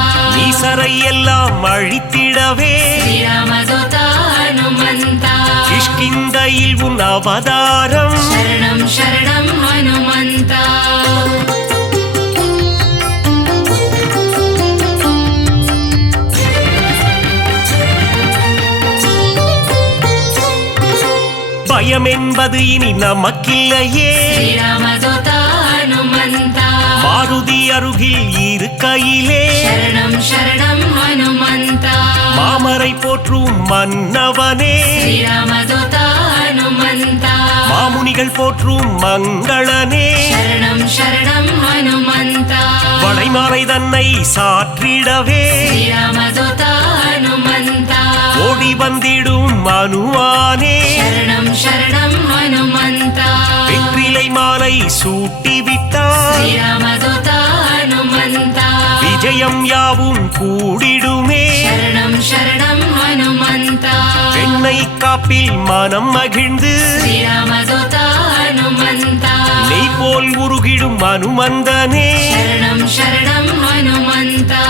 ஈசரை எல்லாம் அழித்திடவே श्रीरामदूता हनुमन्ता கிஷ்கிந்தையில் உன் அவதாரம் शरणं शरणं हनुमन्ता பயம் என்பது இனி நமக்கில்லையே श्रीरामदूता हनुमन्ता மாருதி அருகில் இருக்கையிலே शरणं शरणं हनुमन्ता மாமரை போற்றும் மன்னவனே श्रीरामदूता हनुमन्ता மாமுனிகள் போற்றும் மங்களனே शरणं शरणं हनुमन्ता வளைமாலை தன்னை சாற்றிடவே श्रीरामदूता हनुमन्ता ஓடி வந்திடும் மனுவானே शरणं शरणं हनुमन्ता வெற்றிலை மாலை சூட்டிவிட்டார் श्रीरामदूता हनुमन्ता விஜயம் யாவும் கூடிடுமே शरणं शरणं हनुमन्ता பெண்ணை காப்பில் மனம் மகிழ்ந்து श्रीरामदूता हनुमन्ता நெய் போல் உருகிடும் அனுமந்தனே शरणं शरणं हनुमन्ता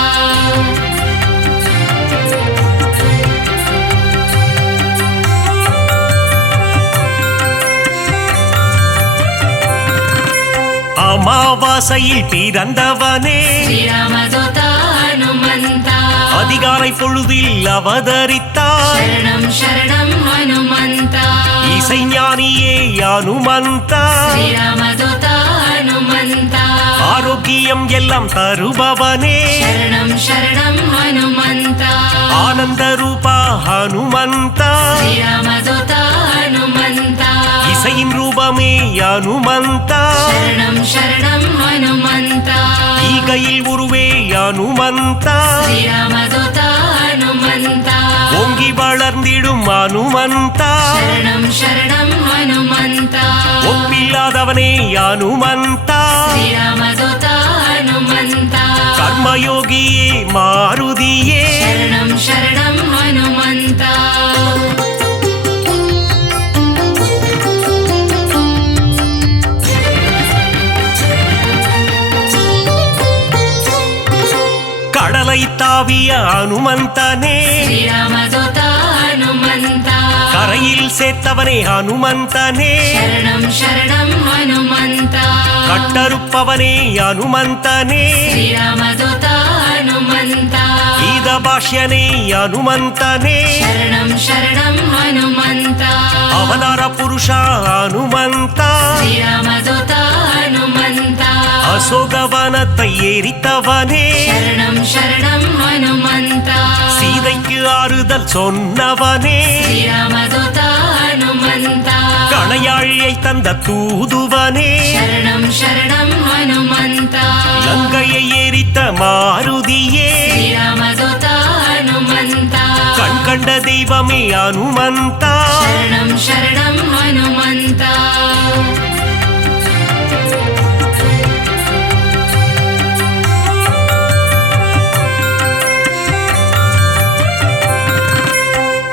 அமாவாசையில் பிறந்தவனே ஸ்ரீராமதூத ஹனுமந்தா அதிகாலை பொழுதில் அவதரித்தாய் சரணம் சரணம் ஹனுமந்தா இசைஞானியே அனுமந்தா ஸ்ரீராமதூத ஹனுமந்தா ஆரோக்கியம் எல்லாம் தருபவனே சரணம் சரணம் ஹனுமந்தா ஆனந்த ரூபா ஹனுமந்தா ஸ்ரீராமதூத ஹனுமந்தா இசையின் ரூபமே அனுமந்தா சரணம் சரணம் ஹனுமந்தா ஈகையில் உருவே அனுமந்தா ஸ்ரீராமதூத ஹனுமந்தா ஓங்கி வளர்ந்திடும் அனுமந்தா சரணம் சரணம் ஹனுமந்தா ஒப்பில்லாதவனே அனுமந்தா ஸ்ரீராமதூத ஹனுமந்தா கர்மயோகியே மாருதியே சரணம் சரணம் ஹனுமந்தா கடலை தாவிய அனுமந்தனே ஸ்ரீராமதூத ஹனுமந்தா கரையில் சேர்த்தவனே அனுமந்தனே சரணம் சரணம் ஹனுமந்தா கட்டறுப்பவனே அனுமந்தனே ஸ்ரீராமதூத ஹனுமந்தா கீத பாஷ்யனே அனுமந்தனே சரணம் சரணம் ஹனுமந்தா அவதார புருஷா அனுமந்தா ஸ்ரீராமதூத ஹனுமந்தா அசோகவனத்தை எரித்தவனே சரணம் சரணம் ஹனுமந்தா சீதைக்கு ஆறுதல் சொன்னவனே ஸ்ரீராமதூத ஹனுமந்தா கணையாழியை தந்த தூதுவனே சரணம் சரணம் ஹனுமந்தா லங்கையை எரித்த மாருதியே ஸ்ரீராமதூத ஹனுமந்தா கண் கண்ட தெய்வமே அனுமந்தா சரணம் சரணம் ஹனுமந்தா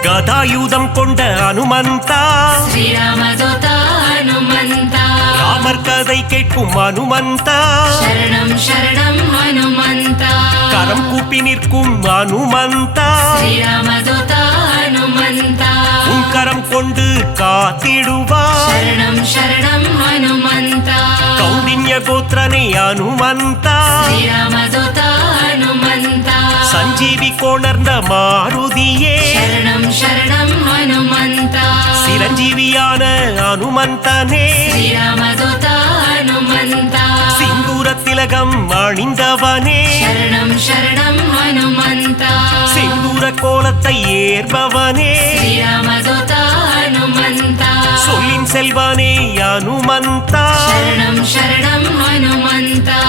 கதாயுதம் கொண்ட அனுமந்தா ஸ்ரீராமதூத ஹனுமந்தா ராமர் கதை கேட்கும் அனுமந்தா சரணம் சரணம் ஹனுமந்தா கரம் கூப்பி நிற்கும் அனுமந்தா ஸ்ரீராமதூத ஹனுமந்தா உன் கரம் கொண்டு காத்திடுவார் சரணம் சரணம் ஹனுமந்தா கௌண்டின்ய கோத்திரனே அனுமந்தா ஸ்ரீராமதூத ஹனுமந்தா சஞ்சீவி கோணர்ந்த மாருதியே சரணம் சரணம் ஹனுமந்தா சிரஞ்சீவியான அனுமந்தனே ஸ்ரீராமதூத ஹனுமந்தா சிந்தூர திலகம் அணிந்தவனே சரணம் சரணம் ஹனுமந்தா சிந்தூர கோலத்தை ஏற்பவனே ஸ்ரீராமதூத ஹனுமந்தா சொல்லின் செல்வனே அனுமந்தா சரணம் சரணம் ஹனுமந்தா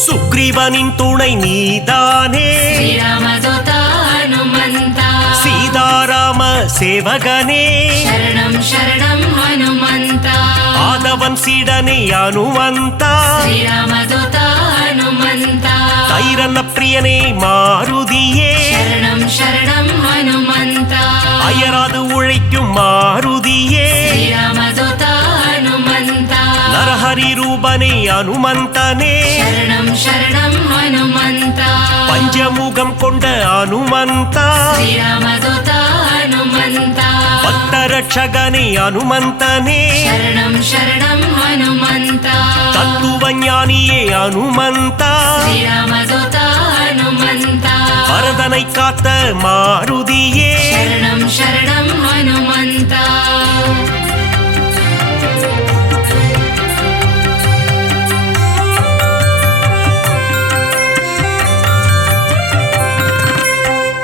சுக்ரீவனின் துணை நீதானே ஸ்ரீராமதூத ஹனுமந்தா சீதாராம சேவகனே சரணம் சரணம் ஹனுமந்தா ஆதவன் சீடனே அனுமந்தா ஸ்ரீராமதூத ஹனுமந்தா தைரன பிரியனே மாருதியே சரணம் சரணம் ஹனுமந்தா அயராது உழைக்கும் மாருதியே ஸ்ரீராமதூத ஹனுமந்தா நரஹரி ரூபனே அனுமந்தனே சரணம் சரணம் ஹனுமந்தா பஞ்சமுகம் கொண்ட அனுமந்தா ஸ்ரீராமதூத ஹனுமந்தா பக்தரட்சகனே அனுமந்தனே சரணம் சரணம் ஹனுமந்தா தத்துவ ஞானியே அனுமந்தா ஸ்ரீராமதூத ஹனுமந்தா பரதனை காத்த மாருதியே சரணம் சரணம் ஹனுமந்தா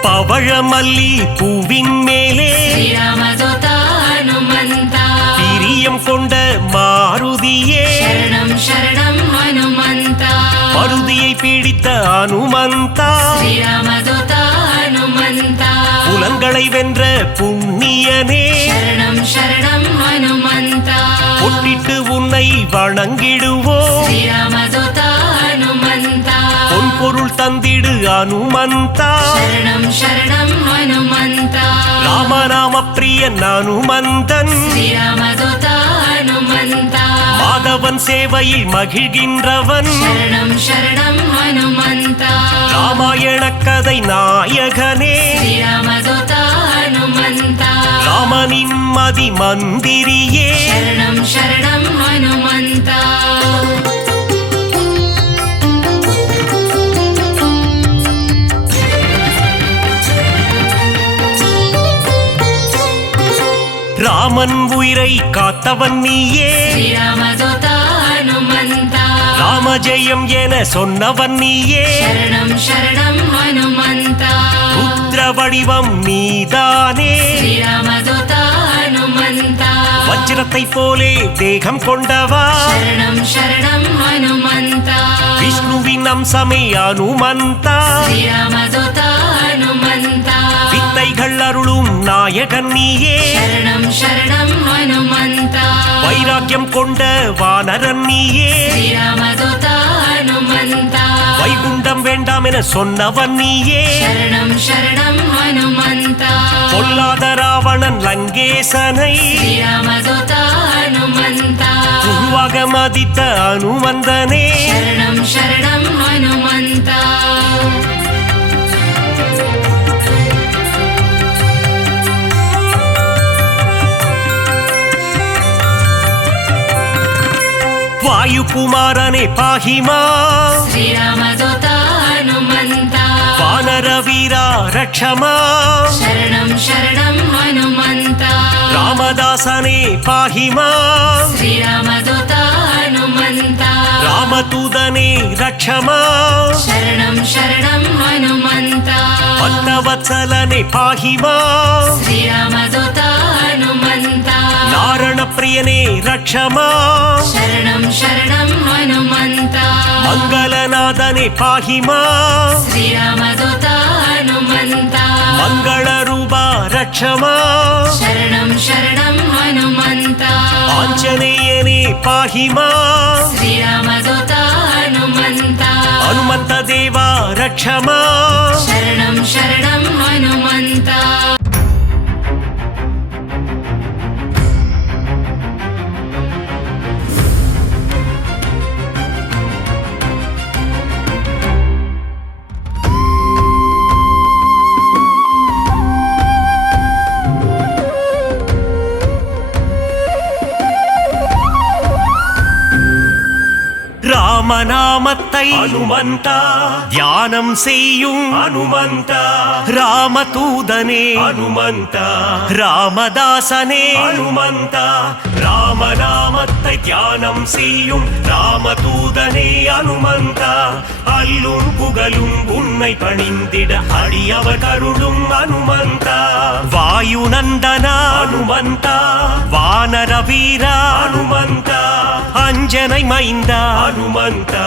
பவழமல்லி பூவின் மேலே ஸ்ரீராமதூத ஹனுமந்தா பிரியம் கொண்ட மாருதியே சரணம் சரணம் ஹனுமந்தா மருதியை பிடித்த அனுமந்தா ஸ்ரீராமதூத ஹனுமந்தா புலன்களை வென்ற புண்ணியனே சரணம் சரணம் ஹனுமந்தா பொட்டிட்டு உன்னை வணங்கிடுவோம் ஸ்ரீராமதூத ஹனுமந்தா பொன் பொருள் தந்திடு அனுமந்தா சரணம் சரணம் ஹனுமந்தா ராமநாம பிரியன் அனுமந்தன் ஸ்ரீராமதூத ஹனுமந்தா மாதவ ராகவன் சேவையில் மகிழ்கின்றவன் சரணம் சரணம் ஹனுமந்தா ராமாயண கதை நாயகனே ஸ்ரீராமதூதா ஹனுமந்தா ராமனின் மதி மந்திரியே சரணம் சரணம் ஹனுமந்தா ராமன் உயிரை காத்தவன் நீயே ஸ்ரீராமதூதா ஹனுமந்தா ராமஜெயம் என சொன்னவன் நீயே சரணம் சரணம் ஹனுமந்தா ருத்ர வடிவம் நீதானே ஸ்ரீராமதூதா ஹனுமந்தா வஜ்ரத்தை போலே தேகம் கொண்டவா சரணம் சரணம் ஹனுமந்தா விஷ்ணுவின் அம்சமே அனுமந்தா ஸ்ரீராமதூதா ஹனுமந்தா வித்தைகள் அருளும் நாயகன் நீயே சரணம் சரணம் ஹனுமந்தா வைராக்கியம் கொண்ட வானரன் நீயே ஸ்ரீராமதூதா ஹனுமந்தா வைகுண்டம் வேண்டாம் என சொன்னவன் நீயே சரணம் சரணம் ஹனுமந்தா பொல்லாத ராவணன் லங்கேசனை ஸ்ரீராமதூதா ஹனுமந்தா குருவாக மதித்த அனுமந்தனே சரணம் சரணம் ஹனுமந்தா வாயுகுமாரனே பாஹிமா ஸ்ரீராமதூதா ஹனுமந்தா வானர வீரா ரக்ஷமா சரணம் சரணம் ஹனுமந்தா ராமதாசனே பாஹிமா ஸ்ரீராமதூதா ஹனுமந்தா ராமதூதனே ரக்ஷமா சரணம் சரணம் ஹனுமந்தா பக்தவத்சலனே பாஹிமா ஸ்ரீராமதூதா ஹனுமந்தா நாரண பிரியனே ரக்ஷமா சரணம் சரணம் ஹனுமந்தா மங்களநாதனே பாஹிமா ஸ்ரீராமதூதா ஹனுமந்தா மங்கள ரூபா ரக்ஷமா சரணம் சரணம் ஹனுமந்தா ஆஞ்சநேயனே பாஹிமா ஸ்ரீராமதூதா ஹனுமந்தா ஹனுமந்த தேவா ரக்ஷமா சரணம் சரணம் ஹனுமந்தா ராமநாமத்தை அனுமந்தா தியானம் செய்யும் அனுமந்தா ராமதூதனே அனுமந்தா ராமதாசனே அனுமந்தா ராமநாமத்தை தியானம் செய்யும் ராமதூதனே அனுமந்தா அல்லும் புகழும் உன்னை பணிந்திட அடியவர் கருளும் அனுமந்தா வாயுநந்தனா அனுமந்தா வானர வீரா அனுமந்தா அஞ்சனை மைந்தா அனுமந்தா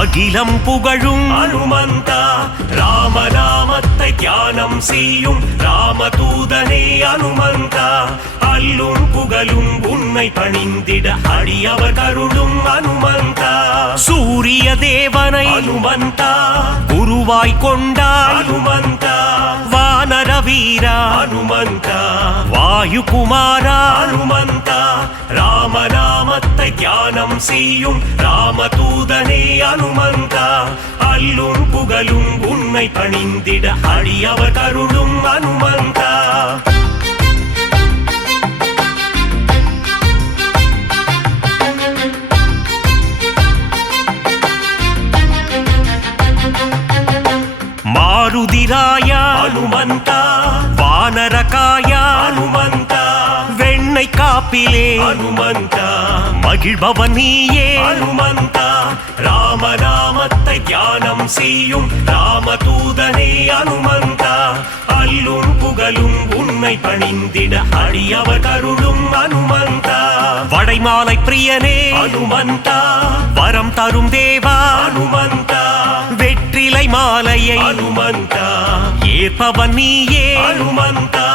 அகிலம் புகழும் அனுமந்தா ராமநாமத்தை தியானம் செய்யும் ராமதூதனே அனுமந்தா அல்லும் புகழும் உன்னை பணிந்திட அடியவர் கருளும் அனுமந்தா சூரிய தேவனை அனுமந்தா குருவாய் கொண்டாய் அனுமந்தா வானர வீரா அனுமந்தா வாயுகுமாரா அனுமந்தா ராமநாமத்தை தியானம் செய்யும் ராமதூதனே அனுமந்தா அல்லும் புகழும் உன்னை பணிந்திட அடியவர் கருளும் அனுமந்தா மாருதிராய அனுமந்தா வானரகாய அனுமந்தா வெண்ணை காப்பிலே அனுமந்தா மகிழ்பவன் நீயே அனுமந்தா ராமநாமத்தை தியானம் செய்யும் ராமதூதனே அனுமந்தா அல்லும் புகழும் உன்னை பணிந்திட அடியவர் கருளும் அனுமந்தா வடைமாலை பிரியனே அனுமந்தா வரம் தரும் தேவா அனுமந்தா வெற்றிலை மாலையை அனுமந்தா ஏற்பவன் நீயே அனுமந்தா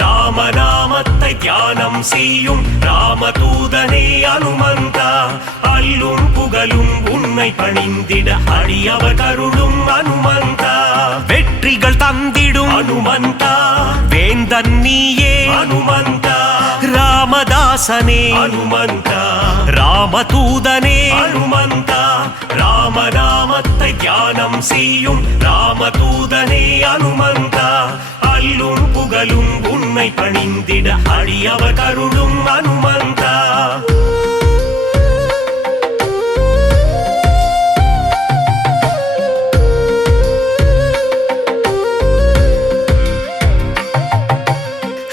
ராமநாமத்தை தியானம் செய்யும் ராமதூதனே அனுமந்தா அல்லும் புகழும் உன்னை பணிந்திட அடியவர் கருளும் அனுமந்தா வெற்றிகள் தந்திடும் அனுமந்தா வேந்தன் நீயே அனுமந்தா ராமதாசனே அனுமந்தா ராம ராமதூதனே அனுமந்தா ராமநாமத்தை தியானம் செய்யும் ராமதூதனே அனுமந்தா அல்லும் புகழும் உன்னை பணிந்திட அடியவர் கருளும் அனுமந்தா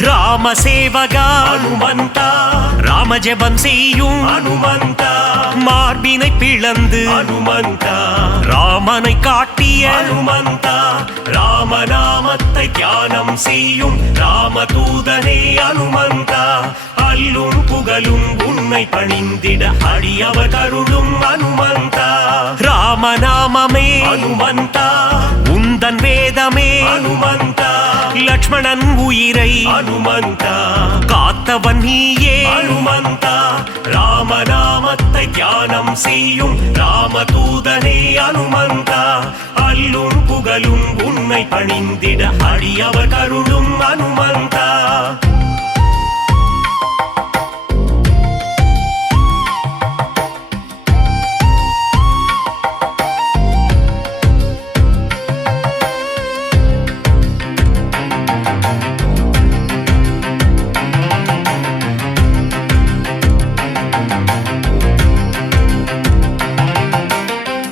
ராமசேவகா அனுமந்தா ராமஜபம் செய்யும் அனுமந்தா மார்பினை பிளந்து அனுமந்தா ராமனை காட்டிய அனுமந்தா ராமநாமத்தை தியானம் செய்யும் ராமதூதனே அனுமந்தா அல்லும் புகழும் உன்னை பணிந்திட அடியவர் கருளும் அனுமந்தா ராமநாமமே அனுமந்தா உந்தன் வேதமே அனுமந்தா லக்ஷ்மணன் உயிரை அனுமந்தா காத்தவன் நீயே அனுமந்தா ராமநாமத்தை தியானம் செய்யும் ராமதூதனே அனுமந்தா அல்லும் புகழும் உன்னை பணிந்திட அடியவர் கருளும் அனுமந்தா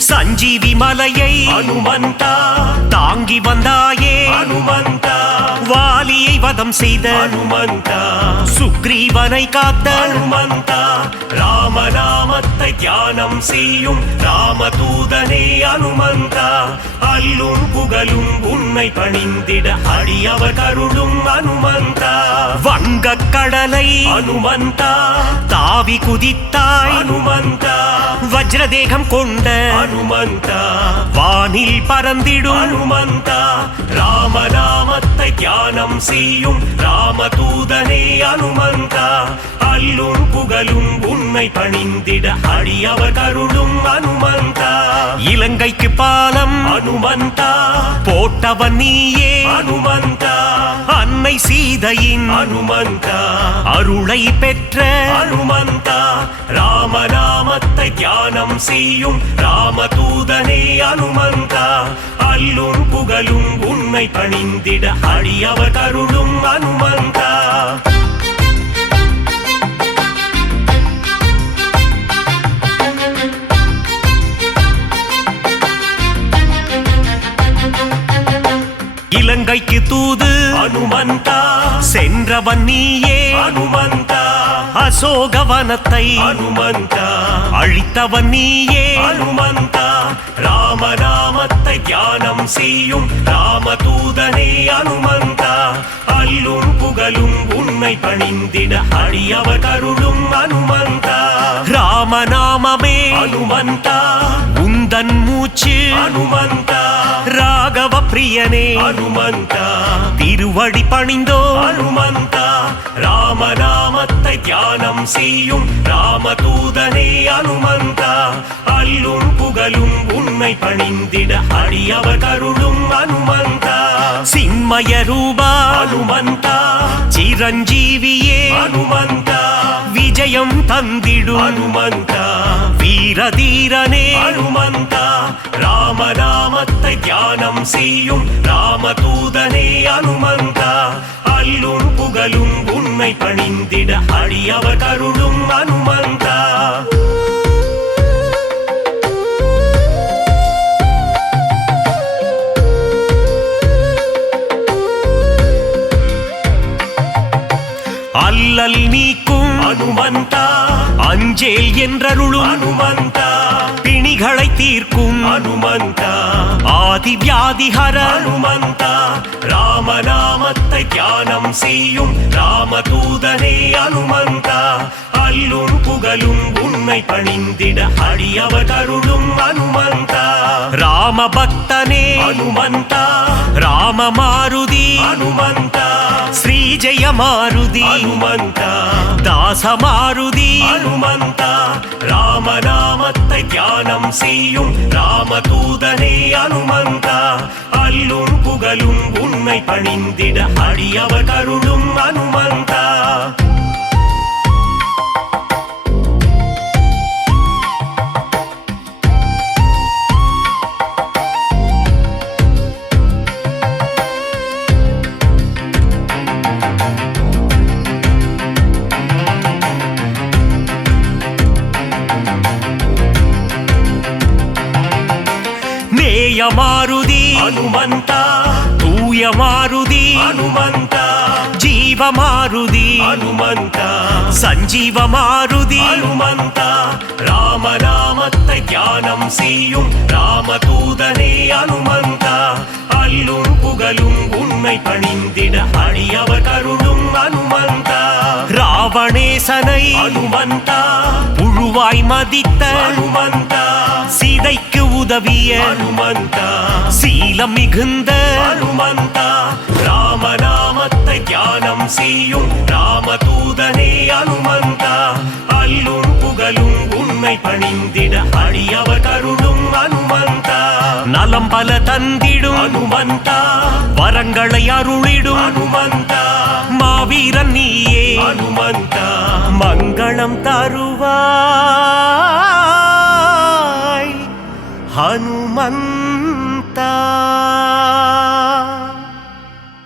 சஞ்சீவி மலையை அனுமந்தா தாங்கி வந்தாயே அனுமந்தா வாலியை வதம் செய்த அனுமந்தா சுக்ரீவனை காத்த அனுமந்தா ராமநாமத்தை தியானம் செய்யும் ராமதூதனே அனுமந்தா அல்லும் புகழும் உன்னை பணிந்திட அடியவர் கருளும் அனுமந்தா வங்கக் கடலை அனுமந்தா தாவி குதித்தாய் அனுமந்தா வஜ்ரதேகம் கொண்ட அனுமந்தா வானில் பறந்திடும் அனுமந்தா ராமநாமத்தை தியானம் செய்யும் ராமதூதனே அனுமந்தா அல்லும் புகழும் உன்னை பணிந்திட அடியவர் கருளும் அனுமந்தா இலங்கைக்கு பாலம் அனுமந்தா போட்டவன் நீயே அனுமந்தா அன்னை சீதையின் அனுமந்தா அருளை பெற்ற அனுமந்தா ராமநாமத்தை தியானம் செய்யும் ராமதூதனே அனுமந்தா அல்லும் புகழும் உன்னை பணிந்திட அடியவர் கருளும் அனுமந்தா இலங்கைக்கு தூது அனுமந்தா சென்றவன் நீயே அனுமந்தா அசோகவனத்தை அனுமந்தா அழித்தவன் நீயே அனுமந்தா ராமநாமத்தை தியானம் செய்யும் ராமதூதனே அனுமந்தா அல்லும் புகழும் உன்னை பணிந்திட அடியவர் கருளும் அனுமந்தா ராமநாமமே அனுமந்தா உந்தன் மூச்சு அனுமந்தா ராகவ பிரியனே அனுமந்தா திருவடி பணிந்தோ அனுமந்தா ராமநாமத்தை தியானம் செய்யும் ராமதூதனே அனுமந்தா அல்லும் புகழும் உன்னை பணிந்திட அடியவர் கருளும் அனுமந்தா சின்மய ரூபா அனுமந்தா சிரஞ்சீவியே அனுமந்தா விஜயம் தந்திடும் அனுமந்தா வீரதீரனே அனுமந்தா ராமநாமத்தை தியானம் செய்யும் ராமதூதனே அனுமந்தா அல்லும் புகழும் உன்னை பணிந்திட அடியவர் கருளும் அனுமந்தா அல்லல் நீக்கும் அனுமந்தா அஞ்சேல் என்றருளும் அனுமந்தா பிணிகளை தீர்க்கும் அனுமந்தா ஆதி வியாதிஹர அனுமந்தா ராமநாமத்தை தியானம் செய்யும் ராமதூதனே அனுமந்தா அல்லும் புகழும் உன்னை பணிந்திட அடியவர் கருளும் அனுமந்தா ராம பக்தனே அனுமந்தா ராம மாருதி அனுமந்தா ஸ்ரீ ஜெய மாருதி அனுமந்தா தாச மாருதி அனுமந்தா ராமநாமத்தை தியானம் செய்யும் ராமதூதனே அனுமந்தா அல்லும் புகழும் உன்னை பணிந்திட அடியவர் கருளும் நேய மாருதி ஹனுமந்த, தூய மாருதி ஹனுமந்த, ஜீவ மாருதி ஹனுமந்த, சஞ்சீவ மாருதி ஹனுமந்த, ராமநாமத்தை தியானம் செய்யும் ராமதூதனே ஹனுமந்த, அல்லும் புகழும் உண்மை பணிந்திட அடியவர் கருளும் ஹனுமந்த, ராவணேசனை ஹனுமந்த, புழுவாய் மதித்த ஹனுமந்த, சீதைக்கு உதவிய ஹனுமந்த, சீலம் மிகுந்த ஹனுமந்த, ராமநாமத்தை தியானம் செய்யும் ராமதூதனே ஹனுமந்த, அல்லும் புகழும் உண்மை பணிந்திட அடியவர் கருளும் ஹனுமந்த, நலம் பல தந்திடும் ஹனுமந்த, வரங்களை அருளிடும் ஹனுமந்த, மாவீரன் நீயே ஹனுமந்த, மங்களம் தருவாய் ஹனுமந்த.